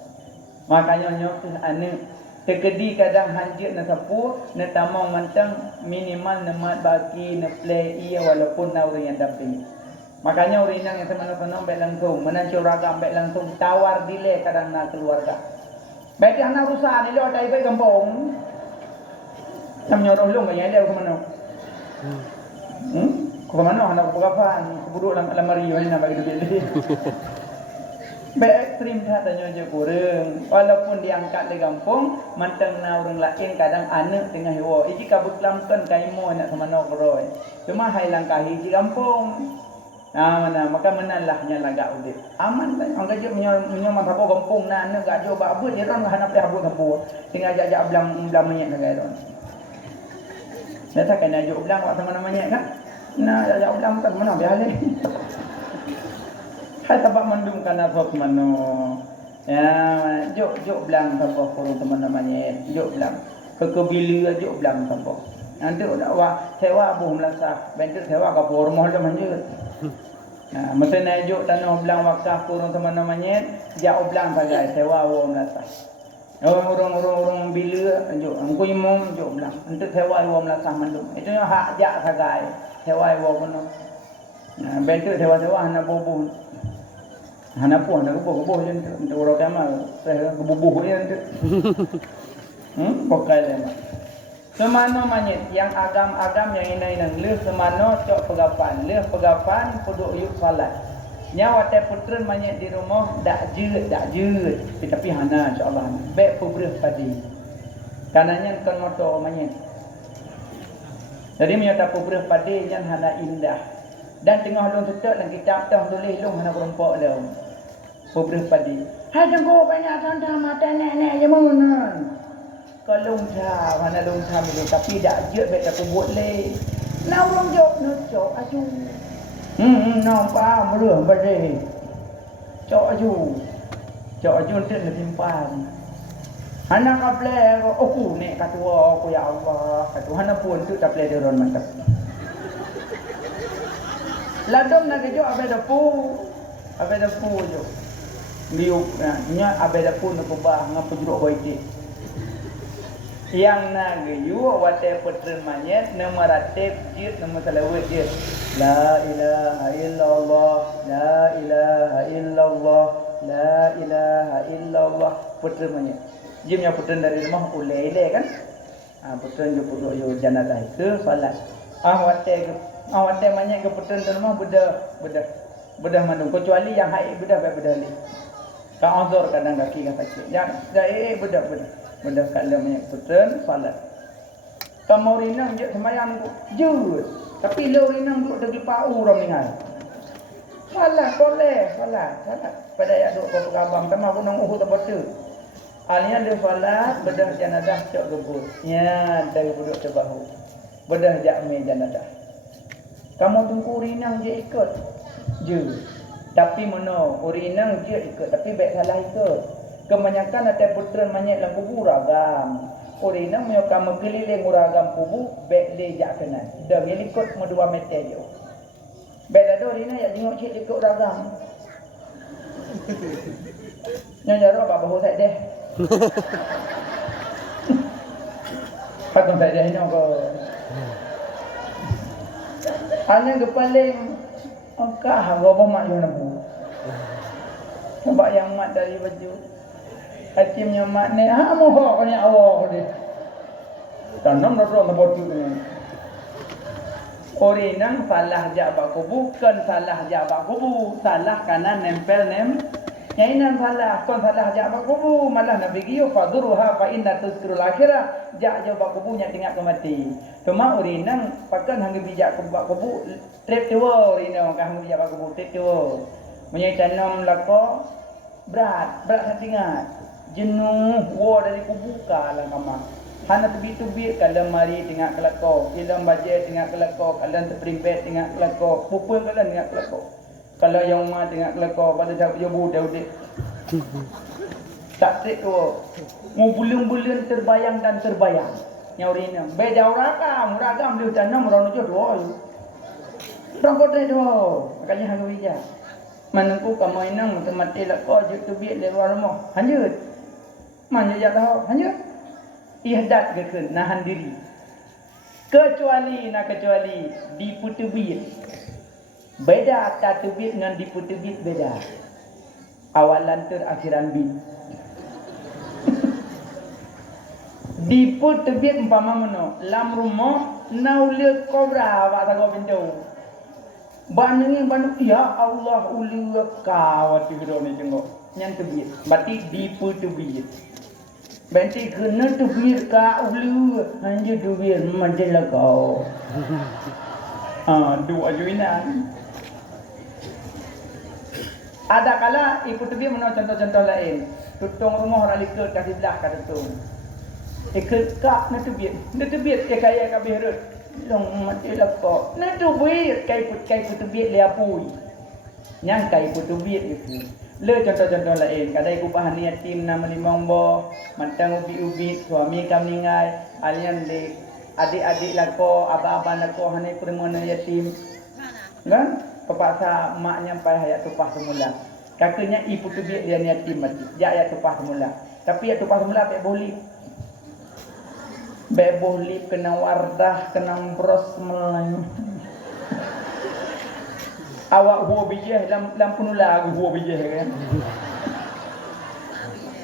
Makanya nyok ane tekedi kadang hanjit na sapu na tamong mantang minimal na mat bagi na play iya walaupun na uri yang dampingi. Makanya uri nang yang semano-mano baik langsung menancur ragam baik langsung tawar dile kadang na keluarga. Baik anak rusak ni lo dari baik kampung. Nam nyorong long kaya dia ke mana? Ke mana anak berapa? Kebuduk lamari yo ni nak bagi duit. Baik ekstrim katanya je kurang. Walaupun diangkat di kampung, mantang na orang lain kadang anak tengah hewa. Iki kabut lamkan kaimo nak sama nak keroi. Cuma hai langkahi di kampung. Mana maka menalahnya lagak udip. Aman kan? Angkat je menyo mata kampung na anak gajo babut je ron hanap dia habut kampung. Tinggal ajak belang menyek dengan ron. Dah tak kena ajak belang sama namanya kan? Nah ajak belang tak mana biar leh. Hai sebab mandum kana sok mano. Ya, jok belang tambah kurung teman namanya. Jok belang. Kekebilu jok belang tambah. Nanti dak wa sewa buh melasah. Bentuk sewa ka rumah dah manjut. Nah, masa naik jok tanah belang wakaf kurung teman namanya, jauh belang saja sewa wa melasah. Orang bila jok angku imam jok belang. Untuk sewa wa melasah mandum. Itu hak jak saja sewa wa kono. Nah, bentuk sewa hana bobo. Hana pun nak bubuh je untuk orang kamal. Saya bubuh je untuk. Pakai lemah. Semano manyet yang agam-agam yang inai-inai leh semano cok pegapan. Leh pegapan puduk yuk salat. Nyawa te putren manyet di rumah dak jeut. Tapi hana insya-Allah. Baik pubreh padi. Kananya kan moto manyet. Jadi menyata pubreh padi yang hana indah. Dan tengah lung setek dan kitab dah tulis lung hana perempuan dah. Pubreh padi. Hai jengko banyak santa mata nenek je mana. Kalau lungca, mana lungca ni tapi dak je baik tak buat le. Nau orang jok cok aju. Nampak merah badai. Cok aju untuk nak simpan. Anak aple aku nek katua aku ya Allah. Katu hana pun tu tak play deron mantap. Ladom nak jo abe depu jo. Liuk nya abe depu nak ubah ngapa jeruk hoiti. Yang nagayu wate putren manyet nama ratib jid nama salawat jid la ilaha illallah la ilaha illallah la ilaha illallah putren manyet jimnya putren dari rumah ulai-ulai kan putren je puduk yo janazah itu solat wate manyet ke putren dari rumah bedah mandung kecuali yang haid bedah li ka uzur kadang kaki kan sakit yang bedah kat dalam putren salat. Kamu rinang je semayang je. Tapi lo rinang duduk dari pau orang ningal. Salat boleh, salat. Pada ayat duk apa abang sama gunung Uhud apa tu. Alnya dia salat bedah jenazah cok gebut. Ya, dari duduk sebahu. Bedah jakmi jenazah. Kamu tunggu rinang je ikut. Je. Tapi mana rinang je ikut tapi baik salah ikut. Kebanyakan ada putren manyet dalam kubu ragam. Orina menyokam mengkeliling ragam kubu baik lejak kanan. Dah ngelikut 2 meter je. Baik ada orina yang jenguk cik likut ragam. Yang jaro apa bahu tak deh. Patut tak deh ni ko. Ane kepaling angkah hawa mak yo nabu. Sebab yang mat dari baju Hakimnya mak ni, moho kanya awak dia. Tanam rasa nak bodoh ni. Orang salah jabak kubu, kan salah jabak kubu, salah kanan nempel Yang ini salah, kan salah jabak kubu, malah Nabi giyo fadruha fa inna tuzkirul akhirah, jabak kubu nya tinggal kemati. Cuma orang pakan hang bijak kubu, trip tua orang hang bijak kubu trip tua. Menyai tanam lako berat tinggal. Jenuh war dari kubuka lah kamar. Hana tebi-tebi kalau mari tengah kelakau, ilam bajet tengah kelakau, kalau terperimpet tengah kelakau, pupul kalau tengah kelakau. Kalau yang mah tengah kelakau pada jauh dah udik. Tak trik tu. Mu bulan-bulan terbayang dan terbayang. Nyaurina. Beda ragam dia tanam orang tu tu. Orang kota tu. Makanya harus bijak. Manangku kamu inang mati lah kau juk tu biat lewat rumah. Hanjut. Mana jak tahu? Hanjut. Ihdat ke nahan diri. Kecuali di putubit. Beda tak tubit dengan di putubit beda. Awalan ter akhiran bit. Di putubit umpama mano lam rumah naule kobra awak tak pintu. Baneng ya Allah uli kawat gero ni tengok. Yang tubit. Berarti di putubit. Berarti kena tubit ka uli hanya tubit macam kau. Dua juinan. Ada kala ikut tubit mana contoh-contoh lain. Tutung rumah orang likut kasih belah kata tu. Ikut kak na tubit kaya kabeh rut. Long mati lekok. Na tubit kai tubit le apui. Nyang kai tubit itu. Le contoh-contoh lain. Kadai ku bahan yatim nama limong bo, mantang ubi-ubi, suami kami ngai, alian de adik-adik lako, abang-abang lako hanai perempuan yatim. Kan? Pepaksa mak nyampai hayat tupah semula. Kakaknya ibu tubit dia yatim mati. Dia hayat tupah semula. Tapi hayat tupah semula tak boleh. Bebolip kena wardah kena bros Melayu. Awak huwa bijih lam punula aku huwa bijih kan.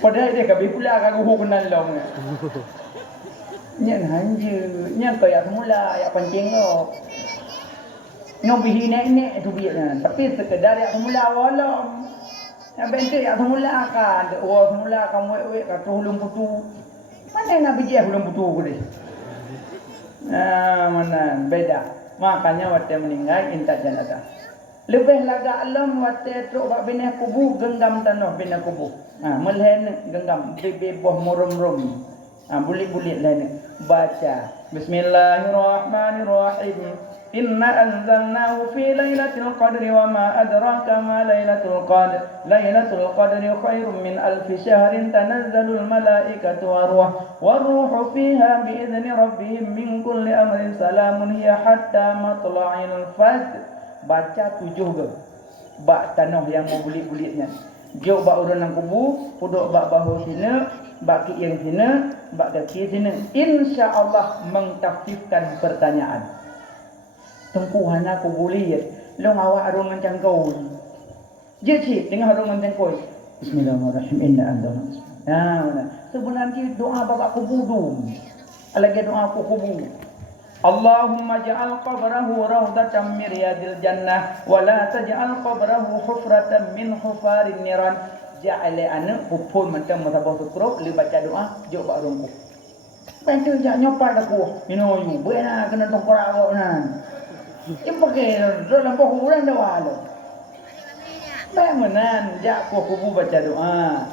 Padahal dia kabeh pula aku huwa kenal long. Nyan hanje, nyan kaya semula ya pancing lo. Ngobihi nek tu biar tapi sekedar ya semula walam. Yang bentuk ya semula kan, semula kamu wek kat hulung putu. Mana nak bijih hulung putu ku ni? Mana beda. Makanya waktu meninggal inta jenazah. Lebih laga alam waktu truk bak binah kubu genggam tanah binah kubu. Melhen genggam bebe boh murum-rum. Bulit-bulit lain baca. Bismillahirrahmanirrahim. Inna anzalnahu fi lailatul qadri wa ma adraka ma lailatul qadr. Lailatul qadri khairum min alfi syahrin tanazzalul malaikatu waruhu fiha biizni rabbihim min kulli amrin salamun hiya hatta matla'il fajr. Baca 7 ke. Bak tanah yang mau bulit-bulitnya. Jauh bak urun nang kubu, puduk bak bahu sini, bak kiing sini, bak kaki sini. Insya-Allah mentafsirkan pertanyaan. Tengkuhan aku boleh. Long awak arung macam kau. Je cik dengan arung macam kau. Bismillahirrahmanirrahim. Inna anzalna. Sebenarnya doa bapak kubu dum. Lagi doa aku kubu. Allahumma ja'al qabrahu rawdatan min riyadil jannah wa la taj'al qabrahu hufratan min hufarin niran. Ja'al anak pupun macam musabah sukro li baca doa jok bak rungku. Bantu jak nyopat aku. Minum you. Benar kena tongkorak awak nah. Ia pakai dalam bulan doa lo. Bangunan jak kubu baca doa.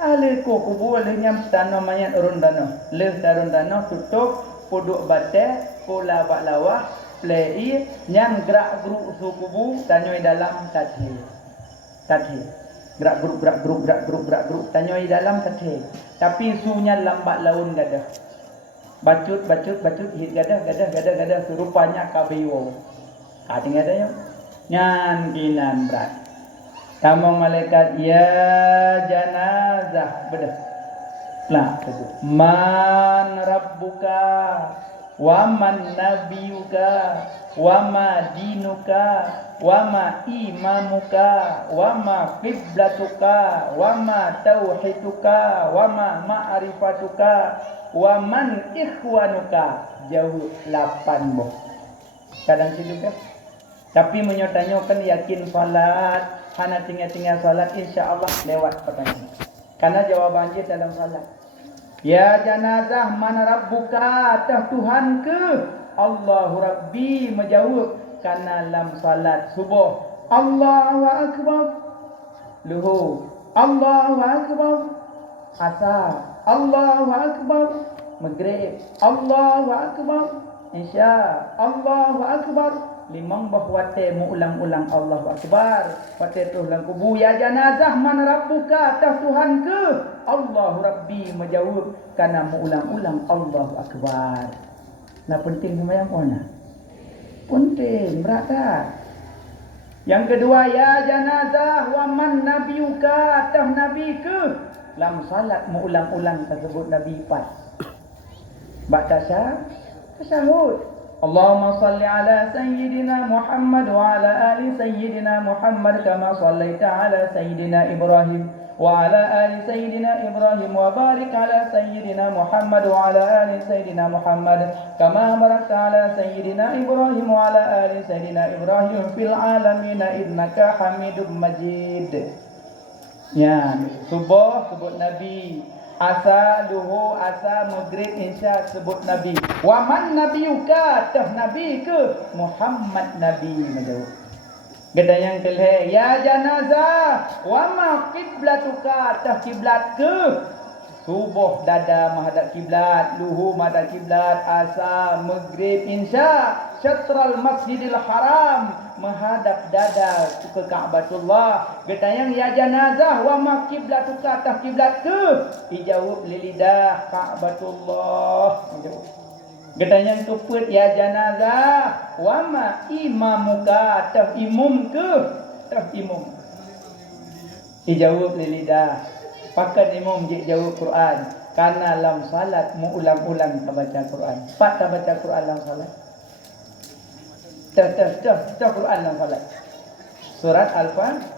Ale kubu le nyam tanah mayat urun tanah. Le darun tanah tutup puduk bate pola bak lawah play nyam gerak grup kubu tanyoi dalam tadi. Gerak grup tanyoi dalam tadi. Tapi sunya lambat laun gadah. Bacut hit gadah serupanya kabiwo. Kadang ada yo. Nyan kinan berat. Kamu malaikat ya janazah bedah. Lah teguh. Man rabbuka wa man nabiyuka wa ma dinuka wa ma imamuka wa ma qiblatuka wa ma tauhiduka wa ma ma'rifatuka wa man ikhwanuka. Jauh 8 boh. Kadang situ kan. Tapi menyotanyokan yakin salat, hana tinggal salat insya-Allah lewat pertanyaan. Karena jawabannya dalam salat. Ya janazah mana rabbuka? Tah Tuhan ke? Allahu Rabbi menjawab karena dalam salat subuh. Allahu akbar. Luhur. Allahu akbar. Asar. Allahu akbar. Maghrib. Allahu akbar. Isya. Allahu akbar. Limang bahwate mu ulang-ulang Allahu akbar. Wate tu ulang kubu ya janazah man rabbuka? Tah Tuhan ke? Allahu Rabbi menjawab karena mengulang-ulang Allahu Akbar. Nah penting sembahyang mana? Penting, berat tak? Yang kedua, ya janazah wa man nabiyuka, tah nabi ke? Dalam salat mengulang-ulang tersebut Nabi 4. Baca tasyahud. Allahumma salli ala sayyidina Muhammad wa ala ali sayyidina Muhammad kama sallaita ala sayyidina Ibrahim wa ala ali sayyidina Ibrahim wa barik ala sayyidina Muhammad wa ala ali sayyidina Muhammad kama barakta ala sayyidina Ibrahim wa ala ali sayyidina Ibrahim fil alamin innaka Hamidum Majid. Ya, subuh sebut Nabi, asa duhur, asa maghrib isya sebut Nabi. Wa man nabiyuka, tah nabi ke? Muhammad Nabi menjawab. Gada yang kelih, ya janazah wa ma qiblatuka, tah kiblat ke? Subuh dada menghadap kiblat, luhur menghadap kiblat, asa maghrib isya syatral Masjidil Haram menghadap dada ke Ka'batullah. Getayang ya janazah wa ma qiblatuka, tah kiblat ke? Dijawab lidah Ka'batullah. Getayang keput ya janazah wa ma imamuka, tah imam ke? Tah imam. Dijawab lidah. Pakat imam jawab Quran. Karena dalam salat mengulang-ulang baca Quran. Pak tak baca Quran dalam salat. Dah Quran dalam salat. Surat Al-Fatihah.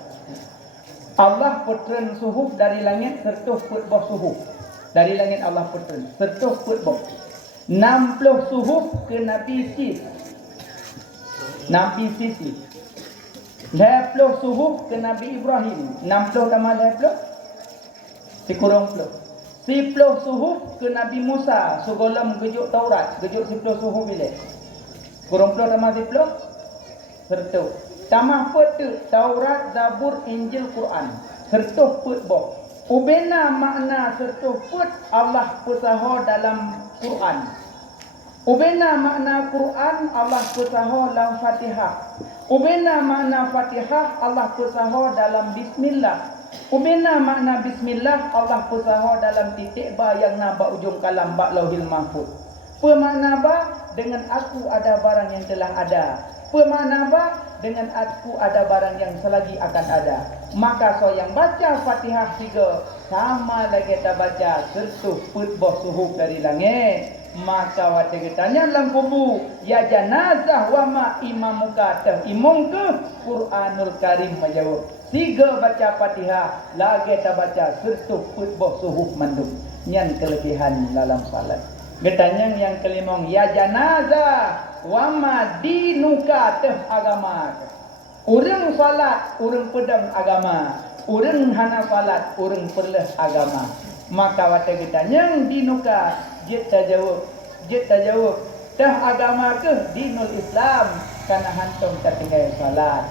Allah putran suhuf dari langit serta put bawah suhuf. Dari langit Allah putran serta put bawah. 60 suhuf ke Nabi Sis. Nabi Sisi. 20 suhuf ke Nabi Ibrahim. 60 tambah 20 dikurang 10 suhuf ke Nabi Musa. Segolam gejuk Taurat, gejuk 10 suhuf bila kurang 10 tambah 10 serta tambah put Taurat, Zabur, Injil, Quran serta put boh. Ubena makna serta put Allah pesaha dalam Quran. Ubena makna Quran Allah pesaha dalam Fatihah. Ubena makna Fatihah Allah pesaha dalam Bismillah. Ubena makna bismillah Allah pesaha dalam titik ba yang naba ujung kalam ba lauhil mahfuz. Pemakna ba dengan aku ada barang yang telah ada. Pemakna ba dengan aku ada barang yang selagi akan ada. Maka so yang baca Fatihah 3 sama lagi kita baca sertuh putbah suhuf dari langit. Maka waktu kita tanya dalam kubur, ya janazah wa ma imamuka, tah imam ke? Quranul Karim menjawab. 3 baca Fatihah, lagi kita baca sertuh putbah suhuf mandum. Yang kelebihan dalam salat. Getanya yang kelimong, ya janazah wa ma dinuka, tah agama. Urang salat, urang pedang agama. Urang hana salat, urang perleh agama. Maka waktu kita yang dinuka, Jit tak jawab. Dah agama ke? Dinul Islam. Karena hantum tertinggal salat.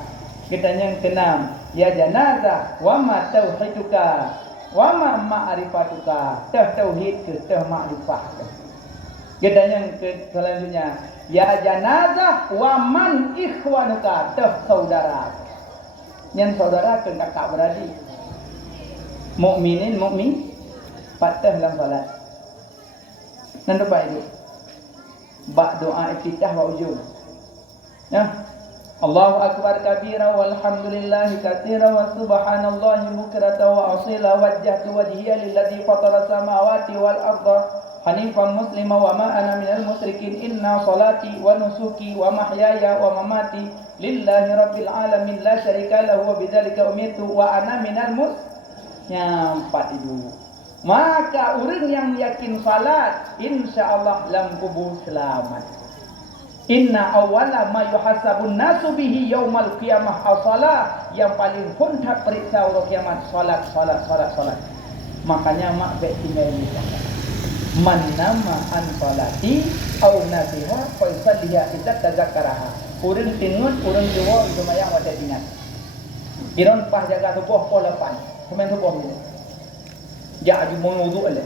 Kita yang keenam, ya janazah wa ma tauhiduka wa ma ma'rifatuka. Tah tauhid ke? Tah ma'rifah ke? Kita yang selanjutnya, ya janazah wa man ikhwanuka. Tah saudara. Yang saudara ke kakak beradik. Mukminin mukmin patah dalam salat. Dan doa itu. Bak doa iftitah wa ujung. Ya. Allahu akbar kabira walhamdulillahi katsira wa subhanallahi bukratan wa asila wajjahtu wajhiya lilladzi fatara samawati wal arda hanifan muslima wa ma ana minal musyrikin inna salati wa nusuki wa mahyaya wa mamati lillahi rabbil alamin la syarika lahu wa bidzalika umirtu wa ana minal nyampat itu. Maka orang yang yakin salat insyaallah lam kubur selamat. Inna awwala ma yuhasabun nasu bihi yaumal qiyamah as-salah. Yang paling hendak periksa orang kiamat salat. Makanya mak baik tinggal ni. Man nama an salati au nasiha fa yusalliha idza tazakaraha. Orang tingut, orang jua semayang wajah ingat. Iron pah jaga tubuh ko lepan. Semayang tubuh ni. Ya aju wudu le.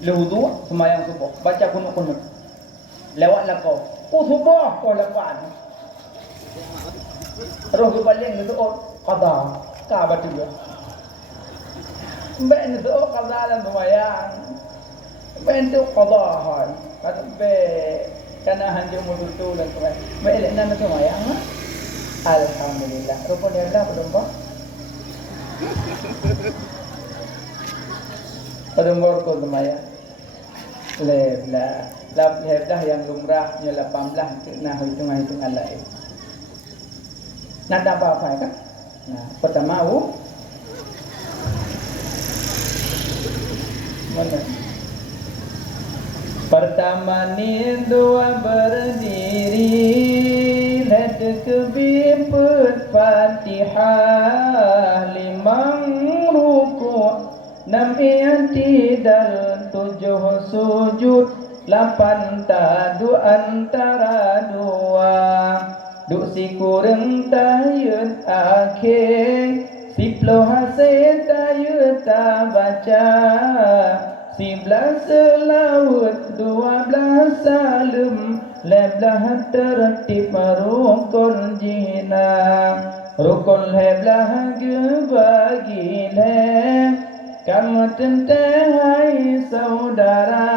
Le wudu semayang subuh. Baca kunut-kunut. Lewatlah kau. Oh subuh kau lepas. Terus ke balik itu qada. Ka betul dia. Ben tu qadalan lumayan. Ben tu qadahan. Kata be kana hanje mudutu dan tu. Be elak nan tu lumayan. Alhamdulillah. Rupanya Allah belum kau. Pedembor ko lumayan. Leblah. Leblah yang lumrah nya 18 nah hitung-hitungan lain. Nak ada apa-apa kan? Nah, pertama mana? Pertama ni dua berdiri led kebiput Fatihah 5 ruku' 6 i'tidal 7 sujud 8 tadu antara dua duk si kurang tayut akhir 10 hasil tayut tak baca 11 laut 12 salam 11 tertib rukun jina rukun leblah gebagi kamu tentai saudara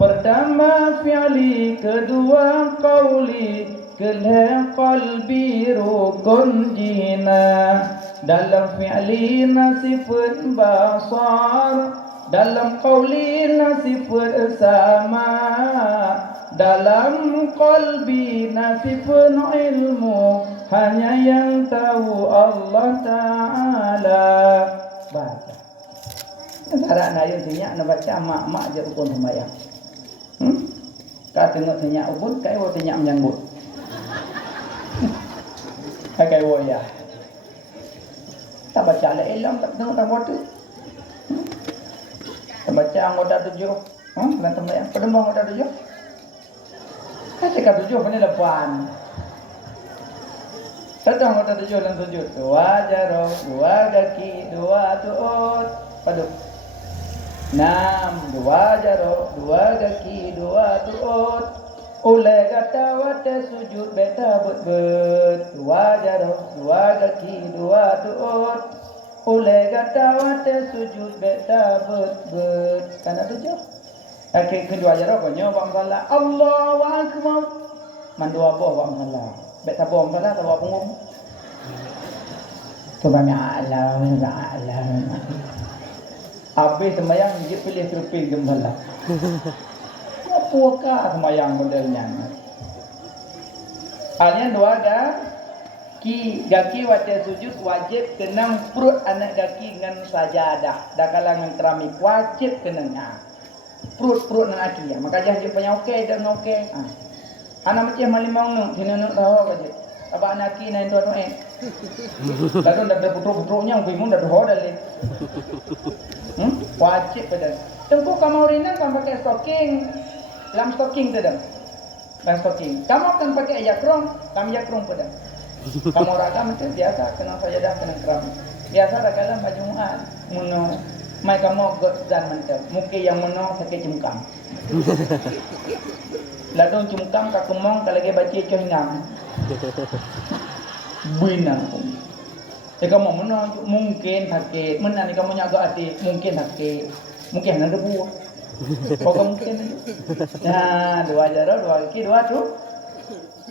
pertama fi'li kedua qauli kelih qalbi rukun jina dalam fi'li nasifat basar dalam qauli nasifat sama dalam qalbi nasifat ilmu hanya yang tahu Allah Ta'ala baca antara naya senyak nak baca mak-mak je rukun sembahyang kau tengok senyak ubun kai wo senyak menyambut kai wo ya tak baca la ilam tak tengok tak waktu tak baca anggota 7 dalam sembahyang pedembang anggota 7 kan cakap 7 ni lepan datang anggota 7 dalam sujud 2 jaro 2 kaki 2 tuut paduk 6 2 jaro 2 kaki 2 tuut oleh kata wate sujud beta bet 2 jaro 2 kaki 2 tuut oleh kata wate sujud beta bet kana 7 akhir kedua jaro konyo bang salah Allahu akbar mandua boh bang salah beta boh salah tahu punggung Subhanallah habis sembahyang dia pilih terpil gembala apakah sembahyang modelnya hanya dua ada gaki wajib sujud wajib kena perut anak gaki dengan sajadah dah kalangan keramik wajib kena perut nak kaki maka jah dia punya okey dan okey anak macam malimau nak kena nak tahu aja abang anak kaki naik tuan lalu dah putruk-putruknya uimun dah doh dah wajib pada tengku kamu rina kan pakai stocking dalam stocking tu dah dalam stocking kamu akan pakai jakrong kamu jakrong pada kamu ragam itu biasa kena sajadah kena keramik biasa dah kalah baju muat muno mai kamu godzan mantap mungkin yang muno pakai cungkang lalu cungkang ka kemong kalau lagi baca cohingam binang kamu muno mungkin sakit mana ni kamu nyaga hati mungkin sakit mungkin ada debu pokok mungkin nah 2 jaro 2 kaki 2 tu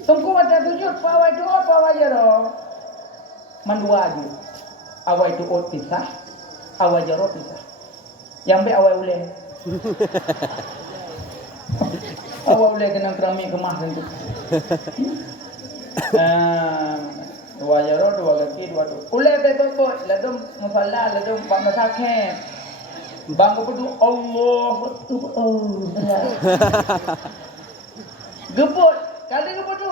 tunggu ada 7 pawai 2 pawai jaro mandua aja awai tu ot pisah awai jaro pisah yang be awai ule awai ule kena keramik kemah tentu 2 jaro 2 kaki 2 tu ule be bebot lalu musalla lalu bang masakeh bang bedu Allah gebut kali gebut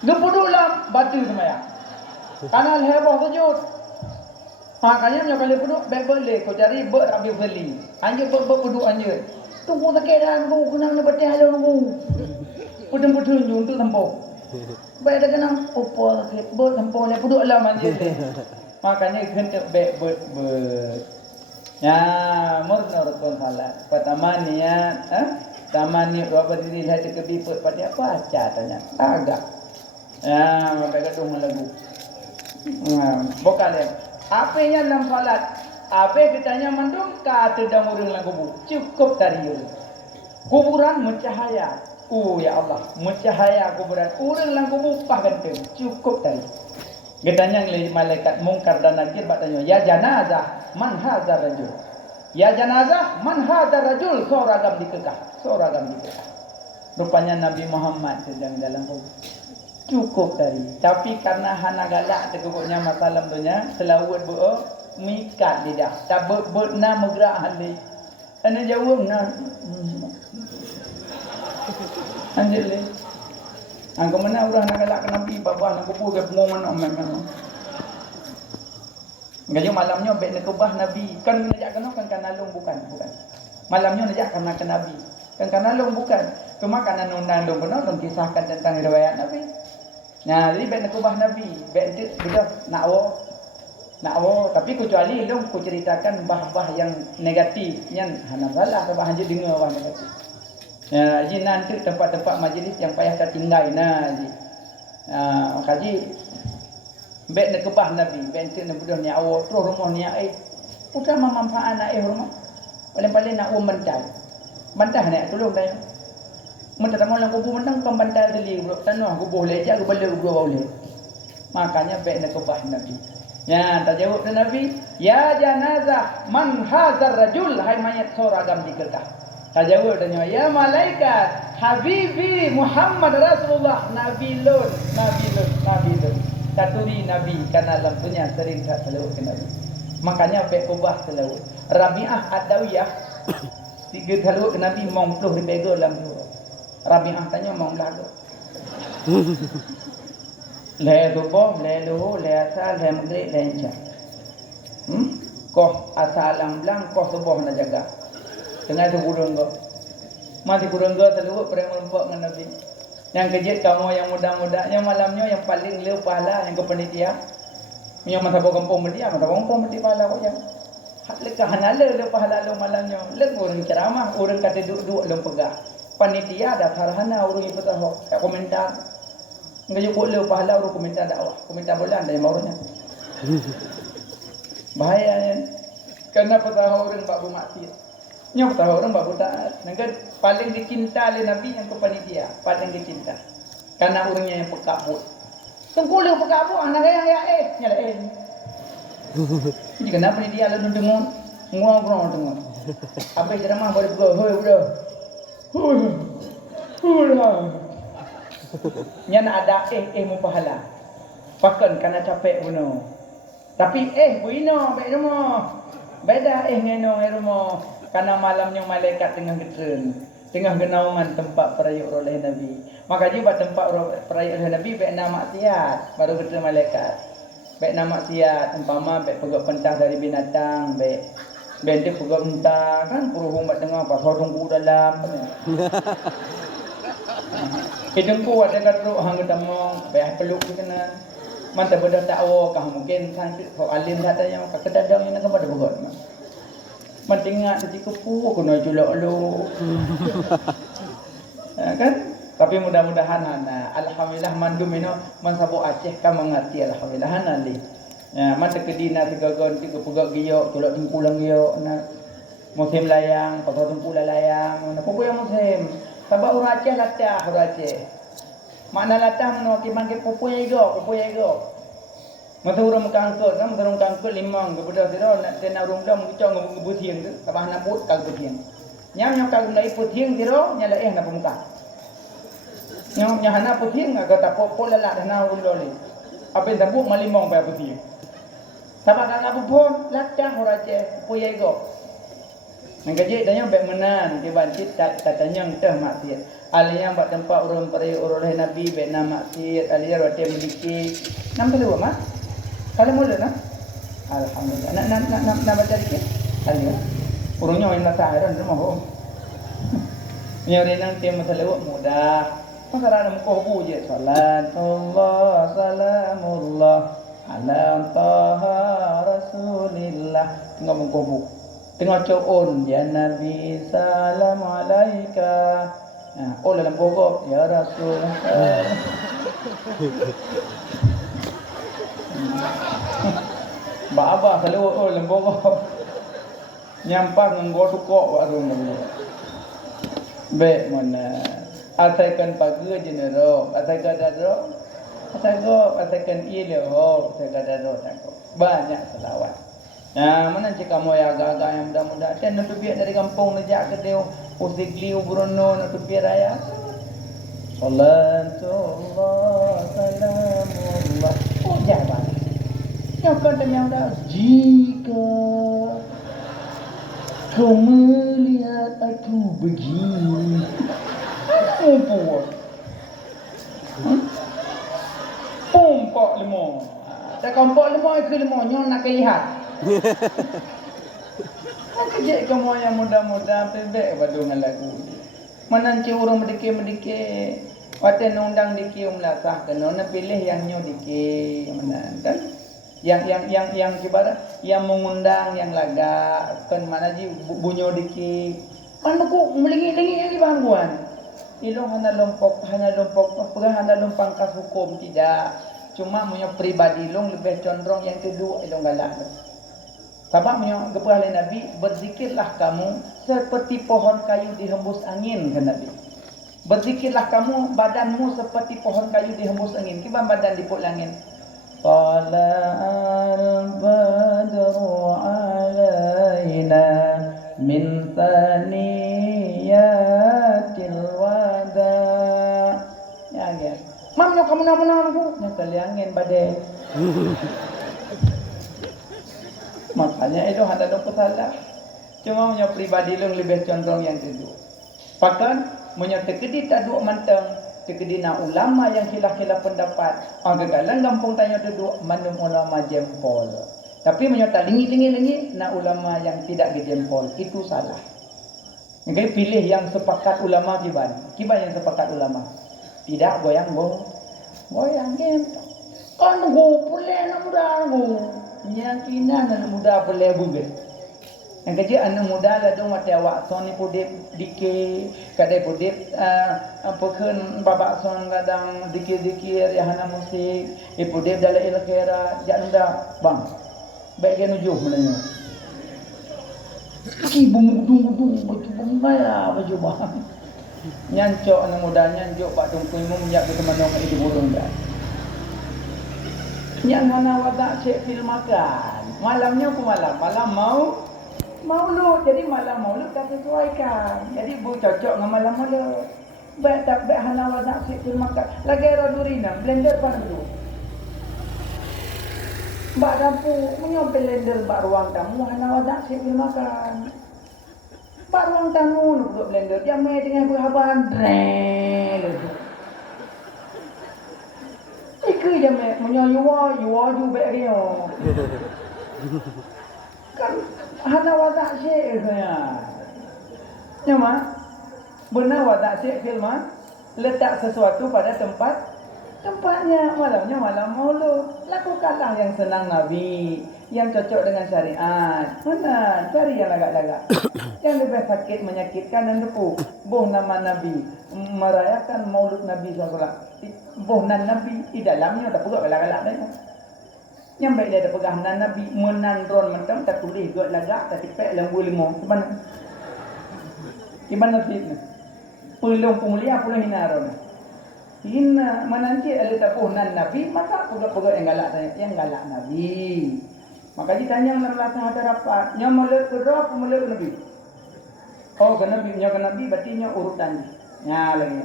gebut ulam batu semaya kanal heboh sujud makanya nya kali bedu be boleh kau cari ber ambil beli anjir bedu anjir tunggu sakit dah tunggu kunang nak betih halau tunggu pudung-pudung untuk tempur baik dah kena opo sakit ber tempur le bedu alam anjir makanya kena be ya murna rukun salat pertama niat taman ni berapa diri hati kebiput pada apa aja tanya agak ya sampai gedung lagu Bukan dia. Apa yang dalam salat? Apa kitanya mandung kata dah orang dalam kubur. Cukup dari itu. Kuburan mencahaya. Oh ya Allah, mencahaya kuburan. Orang dalam kubur pah ganteng. Cukup dari. Kitanya malaikat mungkar dan nakir bertanya, ya janazah, man hadzal rajul? Ya janazah, man hadzal rajul? Seorang dikekah, seorang dikekah. Rupanya Nabi Muhammad sedang dalam kubur. Cukup dari. Tapi karena hana galak teguknya masalah dunia, selawat berdoa mikat lidah. Tak berna bergerak hali. Ana jawab na. Anjir le. Angko mana orang nak galak ke Nabi babah nak kubur ke pengumuman memang. Ngaji malamnya baik nak kubah Nabi. Kan najak kena kan kanalung bukan. Malamnya najak karena ke Nabi. Kan kanalung bukan. Cuma karena undang-undang benar dan kisahkan tentang riwayat Nabi. Nah, jadi baik nak kubah Nabi, baik itu sudah nak wo, tapi kecuali long ku ceritakan bah-bah yang negatif, yang hana salah ke bah hanya dengar bah negatif. Ya, jadi nanti tempat-tempat majlis yang payah tertinggal nah, jadi. Kaji baik nak kubah Nabi, baik itu nak budak ni awak terus rumah ni utama manfaat nak rumah. Paling-paling nak bantah nak tolong dah. Mentah tamu lang kubur mentang pembantai teli bro tanah kubur leja ku balik kubur boleh. Makanya baik nak kubah Nabi. Ya, tak jawab Nabi, ya janazah man hadzal rajul, hai mayat seorang dikekah. Tak jawab tanya, ya malaikat habibi Muhammad Rasulullah Nabi lun. Taturi Nabi karena lampunya sering tak selawat ke Nabi. Makanya baik kubah selawat. Rabi'ah Adawiyah tiga selawat ke Nabi mau 10 ribu dalam tu. Rabi'ah tanya mau lagu. Le subuh, le luhur, le asal, le maghrib, le isya. Kau asal lang kau subuh nak jaga. Tengah tu kurang kau. Mati kurang kau terluat pada melempok dengan Nabi. Yang kejit kamu yang muda-muda, yang malamnya yang paling leu pahala yang ke panitia. Yang masa kampung berdia, masa kampung berdia pahala kau yang. Hak lekah hanala leu pahala leu malamnya. Leu orang ceramah, orang kata duduk leu pegah. Panitia ada sarhana orang itu tahu komentar enggak juga leu pahala orang komentar dakwah komentar bulan dari maunya bahaya kan karena tahu orang bab maksiat nya tahu orang bab taat ngan paling dicinta oleh Nabi yang ke panitia paling dicinta karena orangnya yang peka buat tunggu leu peka buat anak ya nyala jadi kenapa panitia lalu dengung ngurang dengung apa ceramah boleh go hoi udah Nyan ada mu pahala. Pakan karena capek bunuh. Tapi buino baik rumah. Beda ngeno rumah. Karena malamnya malaikat tengah getren. Tengah genaungan tempat perayaan oleh Nabi. Maka juga tempat perayaan oleh Nabi baik nama maksiat baru getren malaikat. Baik nama maksiat umpama baik pegak pentah dari binatang baik benda pegang entah kan puluh umat tengah pasal tunggu dalam hidungku ada kadruk hang ketamong bayah peluk kena mantap pada takwa kah mungkin sangat alim katanya ka kedadang yang pada begot mentingat ketika pu kena julak lu kan tapi mudah-mudahan alhamdulillah mandumino mansabu Aceh ka mengerti alhamdulillah nanti. Ya, mata kedina tiga pegak giok, tolak tumpulang giok, musim layang, pasal tumpulan layang, apa yang musim? Sebab orang Aceh latah, orang Aceh. Makna latah menakiman ke pupuya giok. Masa orang mengangkut, masa orang mengangkut limang, kepada sira nak tena orang dah mengucap ngebutiang tu, sabah nak buat kag butiang. Nyam kag nai putiang sira nyala nak pemuka. Nyam hana putiang agak tak pola lah dah orang doli. Apa yang tak buat malimong pa putiang. Sabak kakak pun latah orang Aceh puya ego. Mengkaji tanya baik menan dibantit katanya entah maksiat. Aliyah buat tempat orang peri oleh Nabi baik nama maksiat aliyah roti memiliki. Nam tu mah? Kalau mula nah. Alhamdulillah. Nak baca dikit. Aliyah. Orangnya yang latah ada rumah ho. Nyari nang tema terlalu mudah. Masalah nak kau je salat Allah salamullah ala taha rasulillah tengah mengkobuk tengah coon ya Nabi salam alaika dalam pokok ya Rasul Mbak Abah kalau lembong nyampah nggo tukok baru nang. Baik mana. Ataikan pagi jenero, ataikan dado. Ataikan ile ho, ataikan dado tako. Banyak selawat. Nah, mana cik kamu yang agak-agak yang muda-muda. Saya nak biar dari kampung nejak ke dia. Usikli ubrono nak biar raya. Salatullah salamullah. Oh, jangan. Yang kata yang dah jika kau melihat aku begini, apa? Pompak lemah. Tak kompak lemah ke lemah nyon nak lihat. Kerja kamu yang muda-muda pebek pada dengan lagu. Menanci orang medikit-medikit. Watan undang dikit melasah kena nak pilih yang nyo dikit mana kan? Yang kibarat yang mengundang yang lagak kan mana ji bunyo dikit. Mana ku melingi-lingi yang di bangguan. Ilong hana lompok hana lompangkas hukum tidak. Cuma punya pribadi long lebih condong yang kedua ilong galak. Sebab punya kepada Nabi berzikirlah kamu seperti pohon kayu dihembus angin kan Nabi. Berzikirlah kamu badanmu seperti pohon kayu dihembus angin. Kiban badan dipuk angin. Tala'al badru alaina min thaniyatil wada. Ya kan. Mam kamu nama aku nyakali angin badai. Makanya itu ada dok salah. Cuma punya pribadi lu lebih condong yang kedua. Bahkan punya tekedi tak duk mantang, tekedi na ulama yang khilaf-khilaf pendapat. Agak-agak gampang tanya duduk mana ulama jempol. Tapi punya tak lingi na ulama yang tidak dijempol itu salah. Jadi pilih yang sepakat ulama kiban yang sepakat ulama. Tidak goyang gitu. Kan go boleh nak muda go. Yang kina anak muda boleh buat. Yang kecil anak muda lah dong mati awak son ni pudip dikit, kadai pudip pekun babak son kadang dikit-dikit ya hana musik, pudip dalam ilkera jak nda bang. Baik kan ujuh mulanya. Ki bumudung betul bumaya baju bang. Nyancok anak muda nyancok pak tungkui mu menyak ke teman orang itu burung dah. Yang mana wadak cek fil makan. Malamnya aku malam mau lu. Jadi malam mau lu tak sesuaikan. Jadi bu cocok dengan malam malu. Baik tak baik hana wadak cek fil makan. Lagi era durina blender pan dulu. Mbak dapur punya blender mbak ruang tamu hana wadak cek fil makan. Mbak ruang tamu lu buat blender. Yang mai dengan berhaban dreng. Iku je menyayua ju baik dia. Kan hana wadak syekh saya. Nyama benar wadak syekh filma letak sesuatu pada tempatnya malam maulud. Lakukanlah yang senang Nabi, yang cocok dengan syariat. Mana cari yang agak-agak. Yang lebih sakit menyakitkan dan depu. Boh nama Nabi merayakan maulud Nabi SAW. Bohnan Nabi di dalamnya tak pegang galak-galak dah. Yang baik dia ada pegang Nabi menandron macam tak tulis buat lagak tak tipek lembu limau. Gimana sih? Pulung pemulia pulung hinaron. Hina menanti ada tak bohnan Nabi maka pegang yang galak Nabi. Maka ditanya dalam belakang ada rapat, nya mulut berapa mulut Nabi? Oh ke Nabi berarti nya urutan. Nya lagi.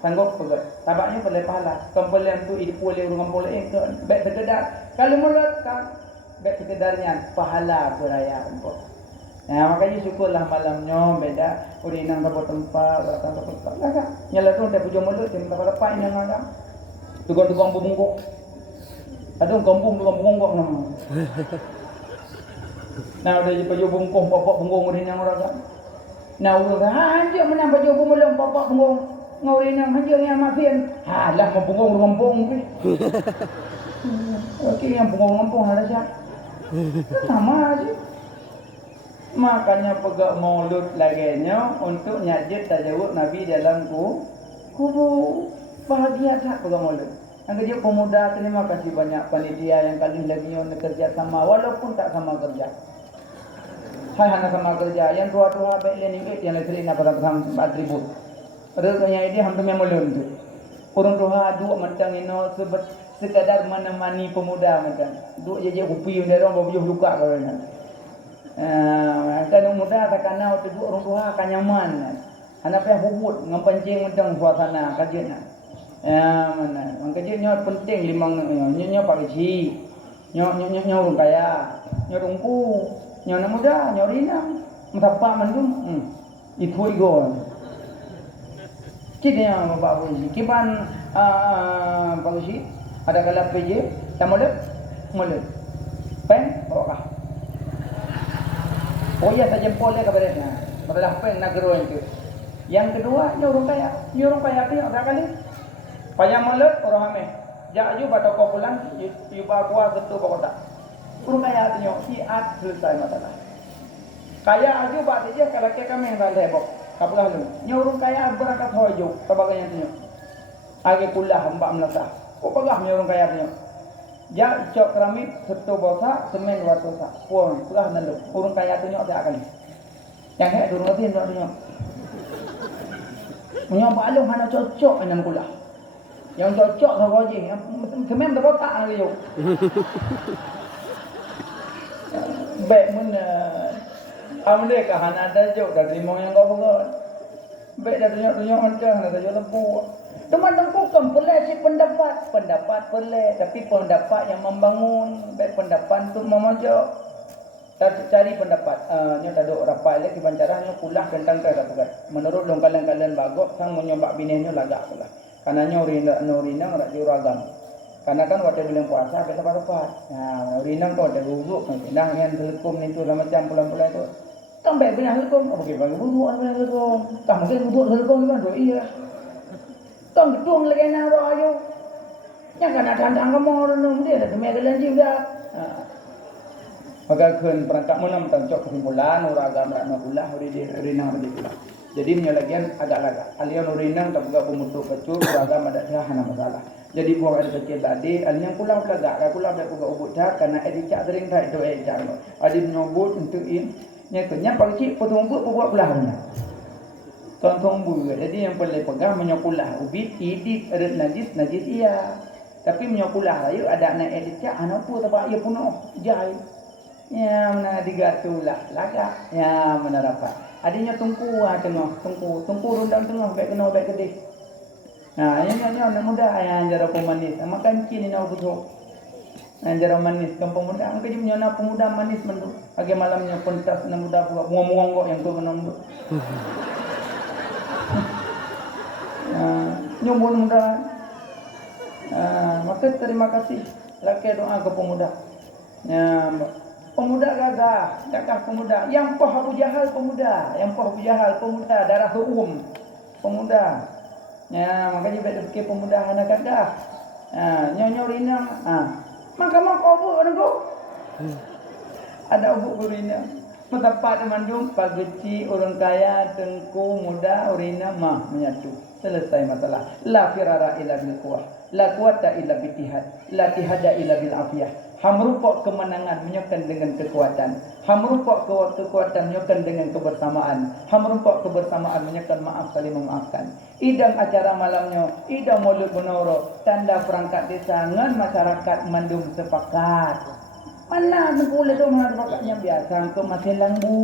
Sanggup pegat. Tabaknya boleh pahala. Kempelan tu hidup boleh urang boleh ke baik sekedar. Kalau mulut kan baik sekedarnya pahala beraya untuk. Nah, makanya syukurlah malamnya beda urinang ke tempat, datang ke tempat. Lah nyala tu dah pujuk mulut dia tak lepas yang malam. Tukang bungkuk. Aduh kampung tukang bungkuk nama. Nah, udah pujuk bungkuk popok bungkuk urinang orang. Nah, urang anjir menang pujuk bungkuk popok bungkuk. Ngawin yang hancur yang mafian. Halah ngempung ni. Okey yang ngempung ada siap. Sama aja. Makanya pegak maulud laginya untuk nyajit tajawud Nabi dalam kubur. Bahagia tak pegak maulud. Yang kerja pemuda, terima kasih banyak panitia yang kali lagi yang kerja sama walaupun tak sama kerja. Hai hana sama kerja, yang tua-tua baik lain ikut, yang lain nak pasang atribut. Ada yang ini hampir memulun tu. Orang tua dua macam ini sekadar menemani pemuda macam. Dua je upi dia orang bawa luka kalau nak. Kan muda tak kenal tu orang tua akan nyaman. Anak payah hubut ngapancing macam suasana kajian. Mana? Kajian penting limang nyo pakai ci. Nyo orang kaya, nyo rungku, nyo anak muda, nyo rinang. Matapak mandum. Itu igon. Kita yang bapak polisi. Kipan polisi ada kalap PJ, tak mulut. Pen bawa kah? Oh ya saja boleh kabarnya. Masalah pen nak geruan itu. Yang kedua, nyorong kaya tu ada kali. Payah mulut orang ame. Jak ju batau kau pulang, you bawa kuah tentu bawa tak. Orang kaya tu nyo, siat selesai masalah. Kaya aju bat dia kalau kami yang tak lebok. Kapulah lu. Nyorong kaya berangkat hojo, tabaganya tu nyo. Agi kulah hamba melasa. Kau pagah nyorong kaya tu nyo. Ja cok keramik setu bosa semen watu sa. Puan pulah nalu. Urung kaya tu nyo tak kali. Yang hek durung tin tu nyo. Nyo balung hana cocok dengan kulah. Yang cocok sama je. Yang semen tak botak lagi yo. Baik mun amde ka hana ada jok dari mong yang kau buat. Baik dari nyo macam hana ada lembu. Teman tengkukan pelai si pendapat pelai tapi pendapat yang membangun baik pendapat untuk memojok cari pendapat nya tak ada rapat lagi bancaranya kulah tentang kata menurut dong kalian bagot sang menyobak binehnya lagak pula karena nyorinang rak juragam karena kan waktu bulan puasa kita tepat nah rinang kau ada wuduk nang yang telekom itu macam pulang-pulang itu tambah banyak telekom okey bagi wuduk ada telekom tak mungkin wuduk telekom gimana doi iya tong gedung lagi nang ro ayo yang kana dandang kamu renung dia ada meja lanjut dah maka keun perangkat menam tancok kesimpulan ora agama rak makulah rinang begitu jadi menyalagian agak-agak alian rinang tak buka pemutuk kecur agama ada hana masalah jadi buang ada kecil tadi alian pulang kagak pulang dak buka ubut dah karena edicak sering tak do edicak adi menyobut untuk in nya kenyap pagi potong ubut buat belahnya Tonton juga. Jadi yang boleh pegang menyokulah ubit, idik, erat najis iya. Tapi menyokulah ayo ada anak editnya, anak pun tak ia punuh jai. Ya mana digatulah, laga. Ya mana rapat. Adanya tungku tengah, tungku rundang tengah, baik kena baik kedih. Nah, ini anak muda yang jara pemanis, makan cini nak busuk. Yang jara manis, kampung muda. Angkat je punya pemuda manis mentu. Agi malamnya pentas anak muda buka muang-muang kok yang tu kena mentu. Nyumbun muda. Maka terima kasih laki doa ke pemuda. Pemuda gagah pemuda. Yang poh Abu Jahal pemuda, darah hukum pemuda. Makanya baik fikir pemuda anak gagah. Nyonya rinang. Maka kau bu orang tu. Ada ubuk urina. Mendapat mandum pageci orang kaya tengku muda urina mah menyatu. Selesai masalah. La firara illa bil quwwah, la quwwata illa bil ittihad, la tihada illa bil afiyah. Hamrupok kemenangan menyokan dengan kekuatan. Hamrupok kekuatan menyokan dengan kebersamaan. Hamrupok kebersamaan menyokan maaf saling memaafkan. Idam acara malamnya, idam maulud menoro, tanda perangkat desa ngan masyarakat mandum sepakat. Mana boleh tu mengatakannya biasa kematian lambu.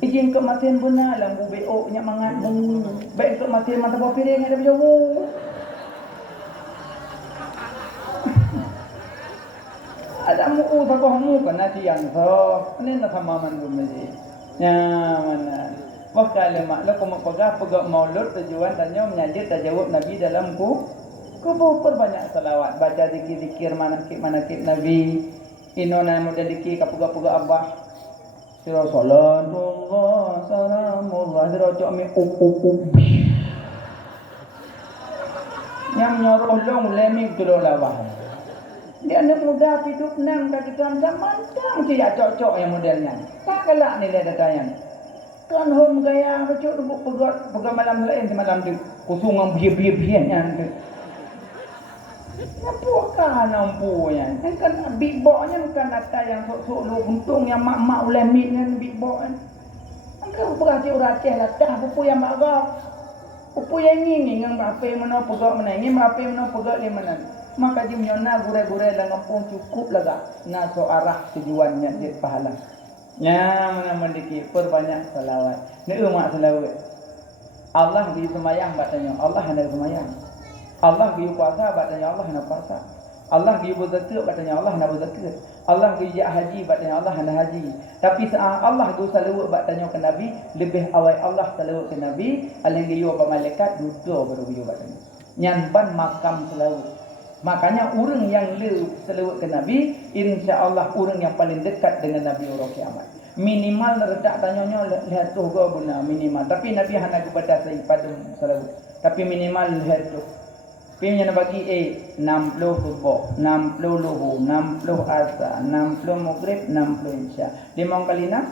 Izin kematian benar lambu beok nya mangatmu. Baik kematian mata buah piring ada berjauh. Ada mu tak kamu kena tiang so. Ini nak sama mandum ni. Ya mana. Wah kalau mak lo kamu pegak maulud tujuan tanya menyajid tajawab Nabi dalam Kubu perbanyak salawat, baca zikir-zikir manakib Nabi. Inona model zikir kapuga-puga Abah. Sira salatullah salamullah sira cok mi Yang nyoroh long lemik dulu lawah. Dia anak muda hidup nang kaki tuan zaman tang dia cocok yang modelnya. Tak kelak nilai datanya. Tuan hom gaya macam pegot malam lain semalam tu. Kusungang biar-biarnya. Apakah nampunya? Kan big boxnya bukan ada yang sok-sok lu untung yang mak-mak ulemit dengan big box kan. Angka berarti uraceh lah dah pupu yang marah. Pupu yang ini dengan berapa mana pegak mana ini berapa mana pegak di mana. Maka dia menyona gure-gure dalam kampung cukup lah na so arah tujuannya dia pahala. Ya mana mendiki perbanyak selawat. Ni umat selawat. Allah di semayang batanya Allah hendak semayang. Allah giu puasa batanya Allah hendak puasa. Allah giu berzakat batanya Allah hendak berzakat. Allah giu haji batanya Allah hendak haji. Tapi saat Allah giu salawat batanya ke Nabi, lebih awal Allah salawat ke Nabi, alang giu apa malaikat duduk baru giu batanya. Nyamban makam salawat. Makanya orang yang salawat ke Nabi, insya-Allah orang yang paling dekat dengan Nabi orang kiamat. Minimal redak tanyanya lihat tu gua guna minimal. Tapi Nabi hendak kepada saya pada salawat. Tapi minimal lihat tu. Pinya bagi 60 subuh, 60 luhur, 60 asar, 60 maghrib, 60 isya. 5 kali nak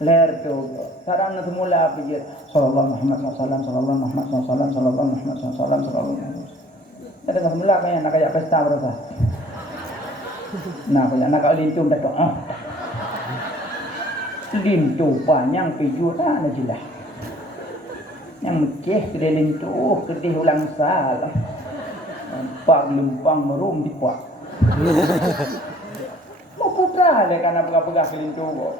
leher tu. Sekarang semula apa je? Sallallahu Muhammad sallallahu sallallahu Muhammad sallallahu sallallahu Muhammad sallallahu sallallahu. Ada semula kayak nak kayak pesta berasa. Nah, kayak nak lintum dah tu. Lintu panjang piju tak ada jelas. Yang mekeh kedai lintu, kedai ulang salah. Nampak lempang merum di puak. Mau putra ada karena pegah-pegah kelintu kok.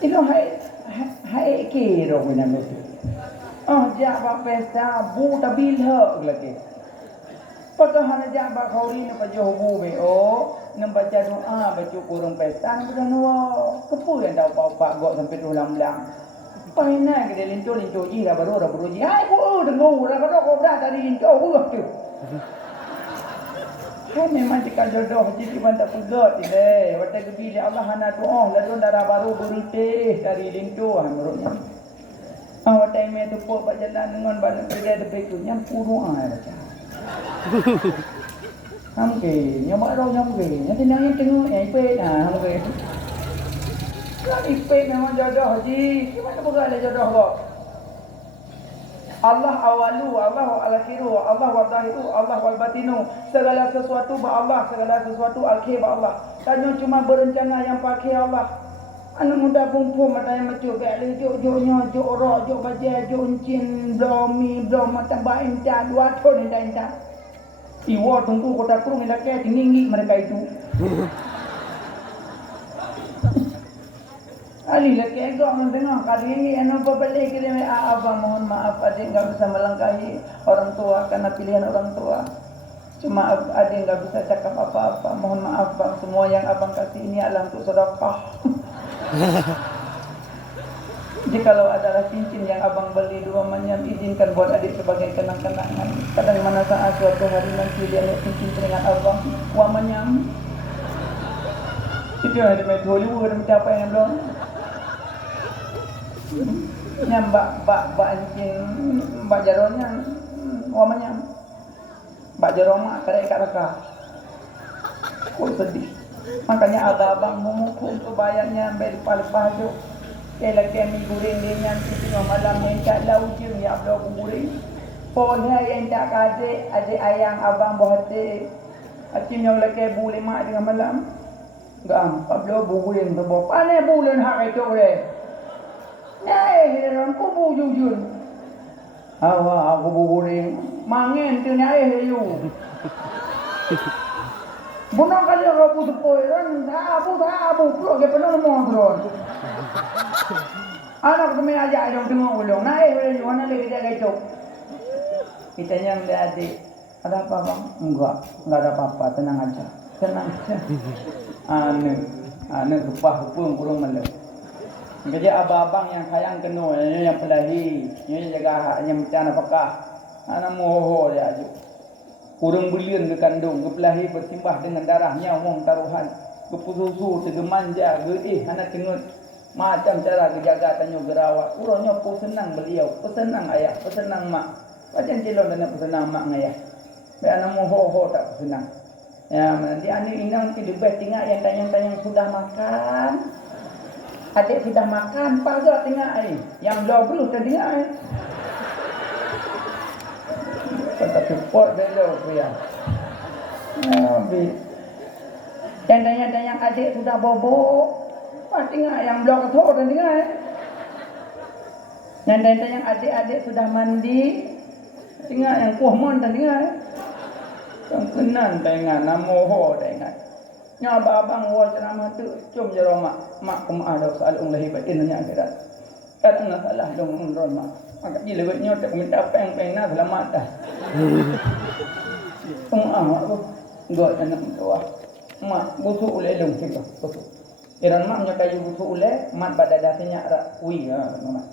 Itu hai kira guna betul. Jabak pesta bu tabilha lagi. Pagahana jabak kauri na pajoh bu be baca doa baca kurung pesta na nuwa. Kepu yang dah pak gok sampai ulang-ulang. Paina ke lintu ji dah baru ji. Hai ku dengar dah kau dah tadi lintu ku tu. Hai memang jika jodoh jadi bantak pegat ini. Waktu gede Allah hana doa lalu darah baru berutih dari lintu menurutnya. Waktu ini tu pun berjalan dengan badan dia depan tu yang puru baca. Hamke, nyamak roh hamke. Nanti nangis tengok ipe hamke. Kan ipe memang jodoh haji. Gimana bukan ada jodoh kok? Allah awalu, Allah al-akhiru, Allah wal-zahiru, Allah wal-batinu. Segala sesuatu Allah, segala sesuatu al-akhir Allah. Tanya cuma berencana yang pakai Allah. Anak muda pun mata yang macam beli jok-joknya, jok rok, jok bajai, jok encin, blomi, blom mata bain dah, 2 tahun dah. Iwa tunggu kota kurung yang laki tinggi mereka itu. Ali laki agak mendengar kali ini anak berbalik ke dia abang mohon maaf adik enggak bisa melangkahi orang tua karena pilihan orang tua. Cuma adik enggak bisa cakap apa-apa. Mohon maaf bang, semua yang abang kasih ini adalah untuk sedekah. Jikalau adalah cincin yang abang beli dua manyam, izinkan buat adik sebagai kenang-kenangan. Kadang mana saat suatu hari nanti dia lihat cincin dengan abang, wah manyam. Itu yang ada metode Hollywood ada mencapai yang belum. Mbak cincin mbak jaronnya, wah manyam. Mbak jaron mak kadang ikat raka. Kok sedih. Makanya abang memukul untuk bayarnya ambil lepas-lepas tu. Lelaki yang guring dia nanti tengah malam yang tak lau je ya abang guring. Polnya yang tak adik ayang abang bohate. Akhirnya lelaki boleh mak tengah malam. Gam, abang guring berbawa. Pane bulan hak itu le. Nai heran ku bu jujun. Awak aku guring. Mangen tu nyai you. Bunang kali rabu sepoi ran abu pro ke penuh mondron. Anak kami ajak jom tengok ulung. Naik boleh mana lagi dia gitu. Kita yang dia adik. Ada apa bang? Enggak ada apa-apa. Tenang aja. Ane rupah-rupah kurung malam. Kerja abang-abang yang sayang kena, yang pelahi, yang jaga yang macam apakah. Anak moho dia aja. Kurung belian ke kandung, ke pelahi bersimbah dengan darahnya, omong taruhan. Ke susu, tergemanja, anak tengok. Macam cara kejaga tanya gerawat. Urangnya pun senang beliau, pesenang ayah, pesenang mak. Macam cilon dan pesenang mak ayah. Biar anak moho tak pesenang. Ya, nanti anak inang ke lebih tinggal yang tanya-tanya sudah makan. Adik sudah makan, pagar tengah ni. Yang 20 tengah ni. Tapi pot belo dia. Yang adik sudah bobo. Pasti nggak yang blok itu dan dengar. Yang adik-adik sudah mandi. Dengar yang kuahmon dan dengar. Yang kenan dengan namoho dengan. Nya abang wa ceramah tu cum jero mak kumaah dah salung lahi batin nya akhirat. Kadang nak salah dong ron mak. Maka dia lebih nyot minta peng na selamat dah. Kumaah mak tu. Dua anak tua. Mak busuk ulai long kita. Busuk. Iran mak nya kayu busuk ulai mat pada dasnya ra ui mak.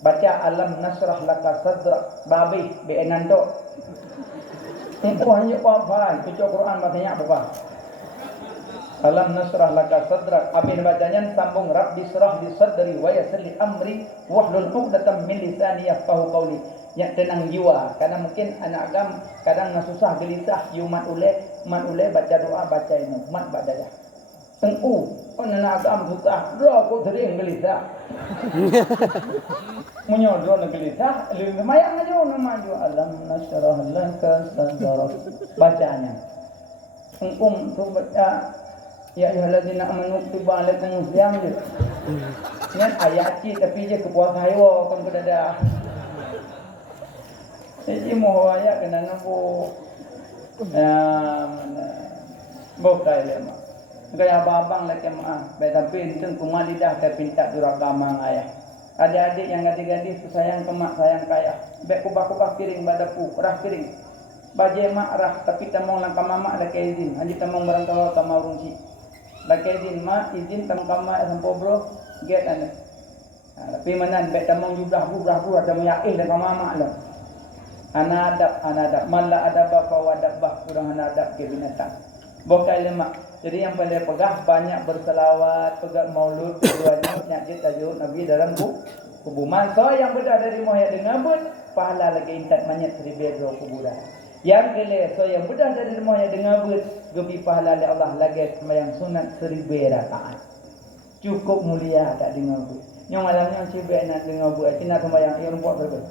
Baca alam nasrah laka sadrak babi be enando. Engkau hanya apa? Baca Quran bahasanya apa? Alam nasrah laka sadrak. Abin bacanya sambung Rabbi srah li sadri wa yassir li amri wahlul 'uqdatam min lisani yafqahu qawli. Yang tenang jiwa. Kadang mungkin anak agam kadang susah gelisah yu mat ule baca doa baca ini mat badaya. Tengku anak agam susah ro ko sering gelisah. Menyodor gelisah lumayan aja maju alam nasrah laka sadrak. Bacanya. Engkum tu baca ya ayyuhallazina amanu kutiba alaikumus shiyam je. Yang ayat cik tapi je kepuas hayo kan kedada. Jadi moho ayat kena nampu. Bokai lema. Gaya babang lagi maaf. Tapi itu kumah lidah tapi tak durakama ayah. Adik-adik yang gadis-gadis sayang kemak sayang kaya. Bek kubah-kubah piring badapu rah piring. Baje mak rah tapi tamong langkah mamak ada izin. Anji tamong barang kau kamau runci. Laki izin mak izin tamong kamar sampo bro get anak. Tapi manan bek tamong jublah ada muyaih dan mamak lah. Anadab malla adaba fa wadabah kurang anadab ke binatang. Bokai lemak. Jadi yang paling pegah banyak berselawat, pegah maulud, keduanya nyakit tajuk Nabi dalam kubuman. So yang bedah dari mohyat dengan but, pahala lagi intat manyat 1000 kuburan. Yang kele so yang bedah dari mohyat dengan but, gebi pahala oleh Allah lagi sembahyang sunat 1000 rakaat. Cukup mulia tak dengan but. Yang malamnya cibek nak dengan but, cina sembahyang yang buat berbeza.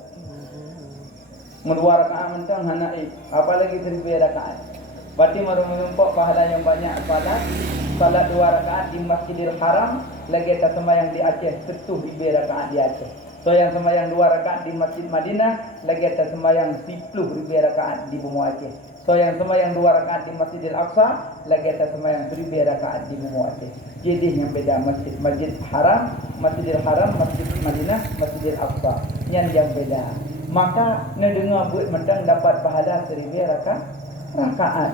Mendua rakaat mentang hanai, apalagi 1000 rakaat. Berarti menumpuk pahala yang banyak salat 2 rakaat di Masjidil Haram, lagi tak sembahyang di Aceh, 10 rakaat di Aceh. So yang sembahyang 2 rakaat di Masjid Madinah, lagi tak sembahyang 10 rakaat di Bumi Aceh. So yang sembahyang 2 rakaat di Masjidil Aqsa, lagi tak sembahyang 1000 rakaat di Bumi Aceh. Jadi yang beda Masjid Haram, Masjidil Haram, Masjid Madinah, Masjidil Aqsa. Yang beda. Maka nedengar buat mentang dapat pahala 1000 rakaat.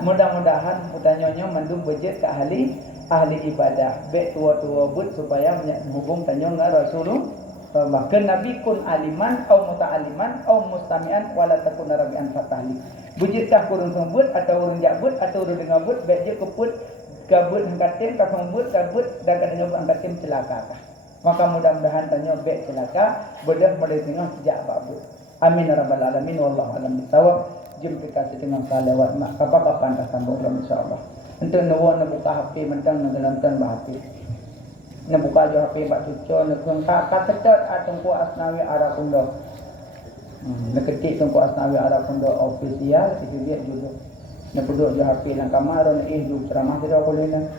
Mudah-mudahan utanyonya mandum bejit ke ahli ibadah. Bek tua-tua but supaya menghubung tanyo dengan Rasulullah. Ke Nabi kun aliman au muta'aliman au mustami'an wala takun rabi'an fatahli. Bujitkah kurun sembut atau urun jabut atau urun dengar but bek je keput gabut hangkatim kasong but gabut dan kadang hangkatim celaka. Maka mudah-mudahan tanyo bek celaka bedah mulai tengah sejak babut. Amin ya rabbal alamin wallahu alam bisawab. Jumpa kasih dengan salawat mak kapan-kapan dah sambung insya-Allah. Untuk nawa nak buka HP mentang nak dalam bahati. Nak buka jo HP bak cucur nak kata ketat Tengku Asnawi Arab Pondok. Nak ketik Tengku Asnawi Arab Pondok official itu dia juga. Nak duduk jo HP nak kamar nak ju ceramah tidak boleh nak.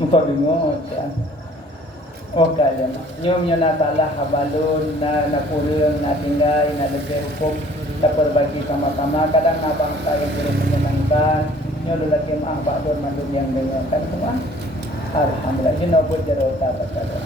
Muka dengar macam okey ya. Nyomnya nak salah habalun, nak purung, nak tinggal, nak lebih hukum, nak berbagi sama-sama. Kadang abang saya boleh menyenangkan. Nyolu lagi maaf Pak Don mandum yang dengarkan semua. Alhamdulillah. Ini nak buat jarak utara.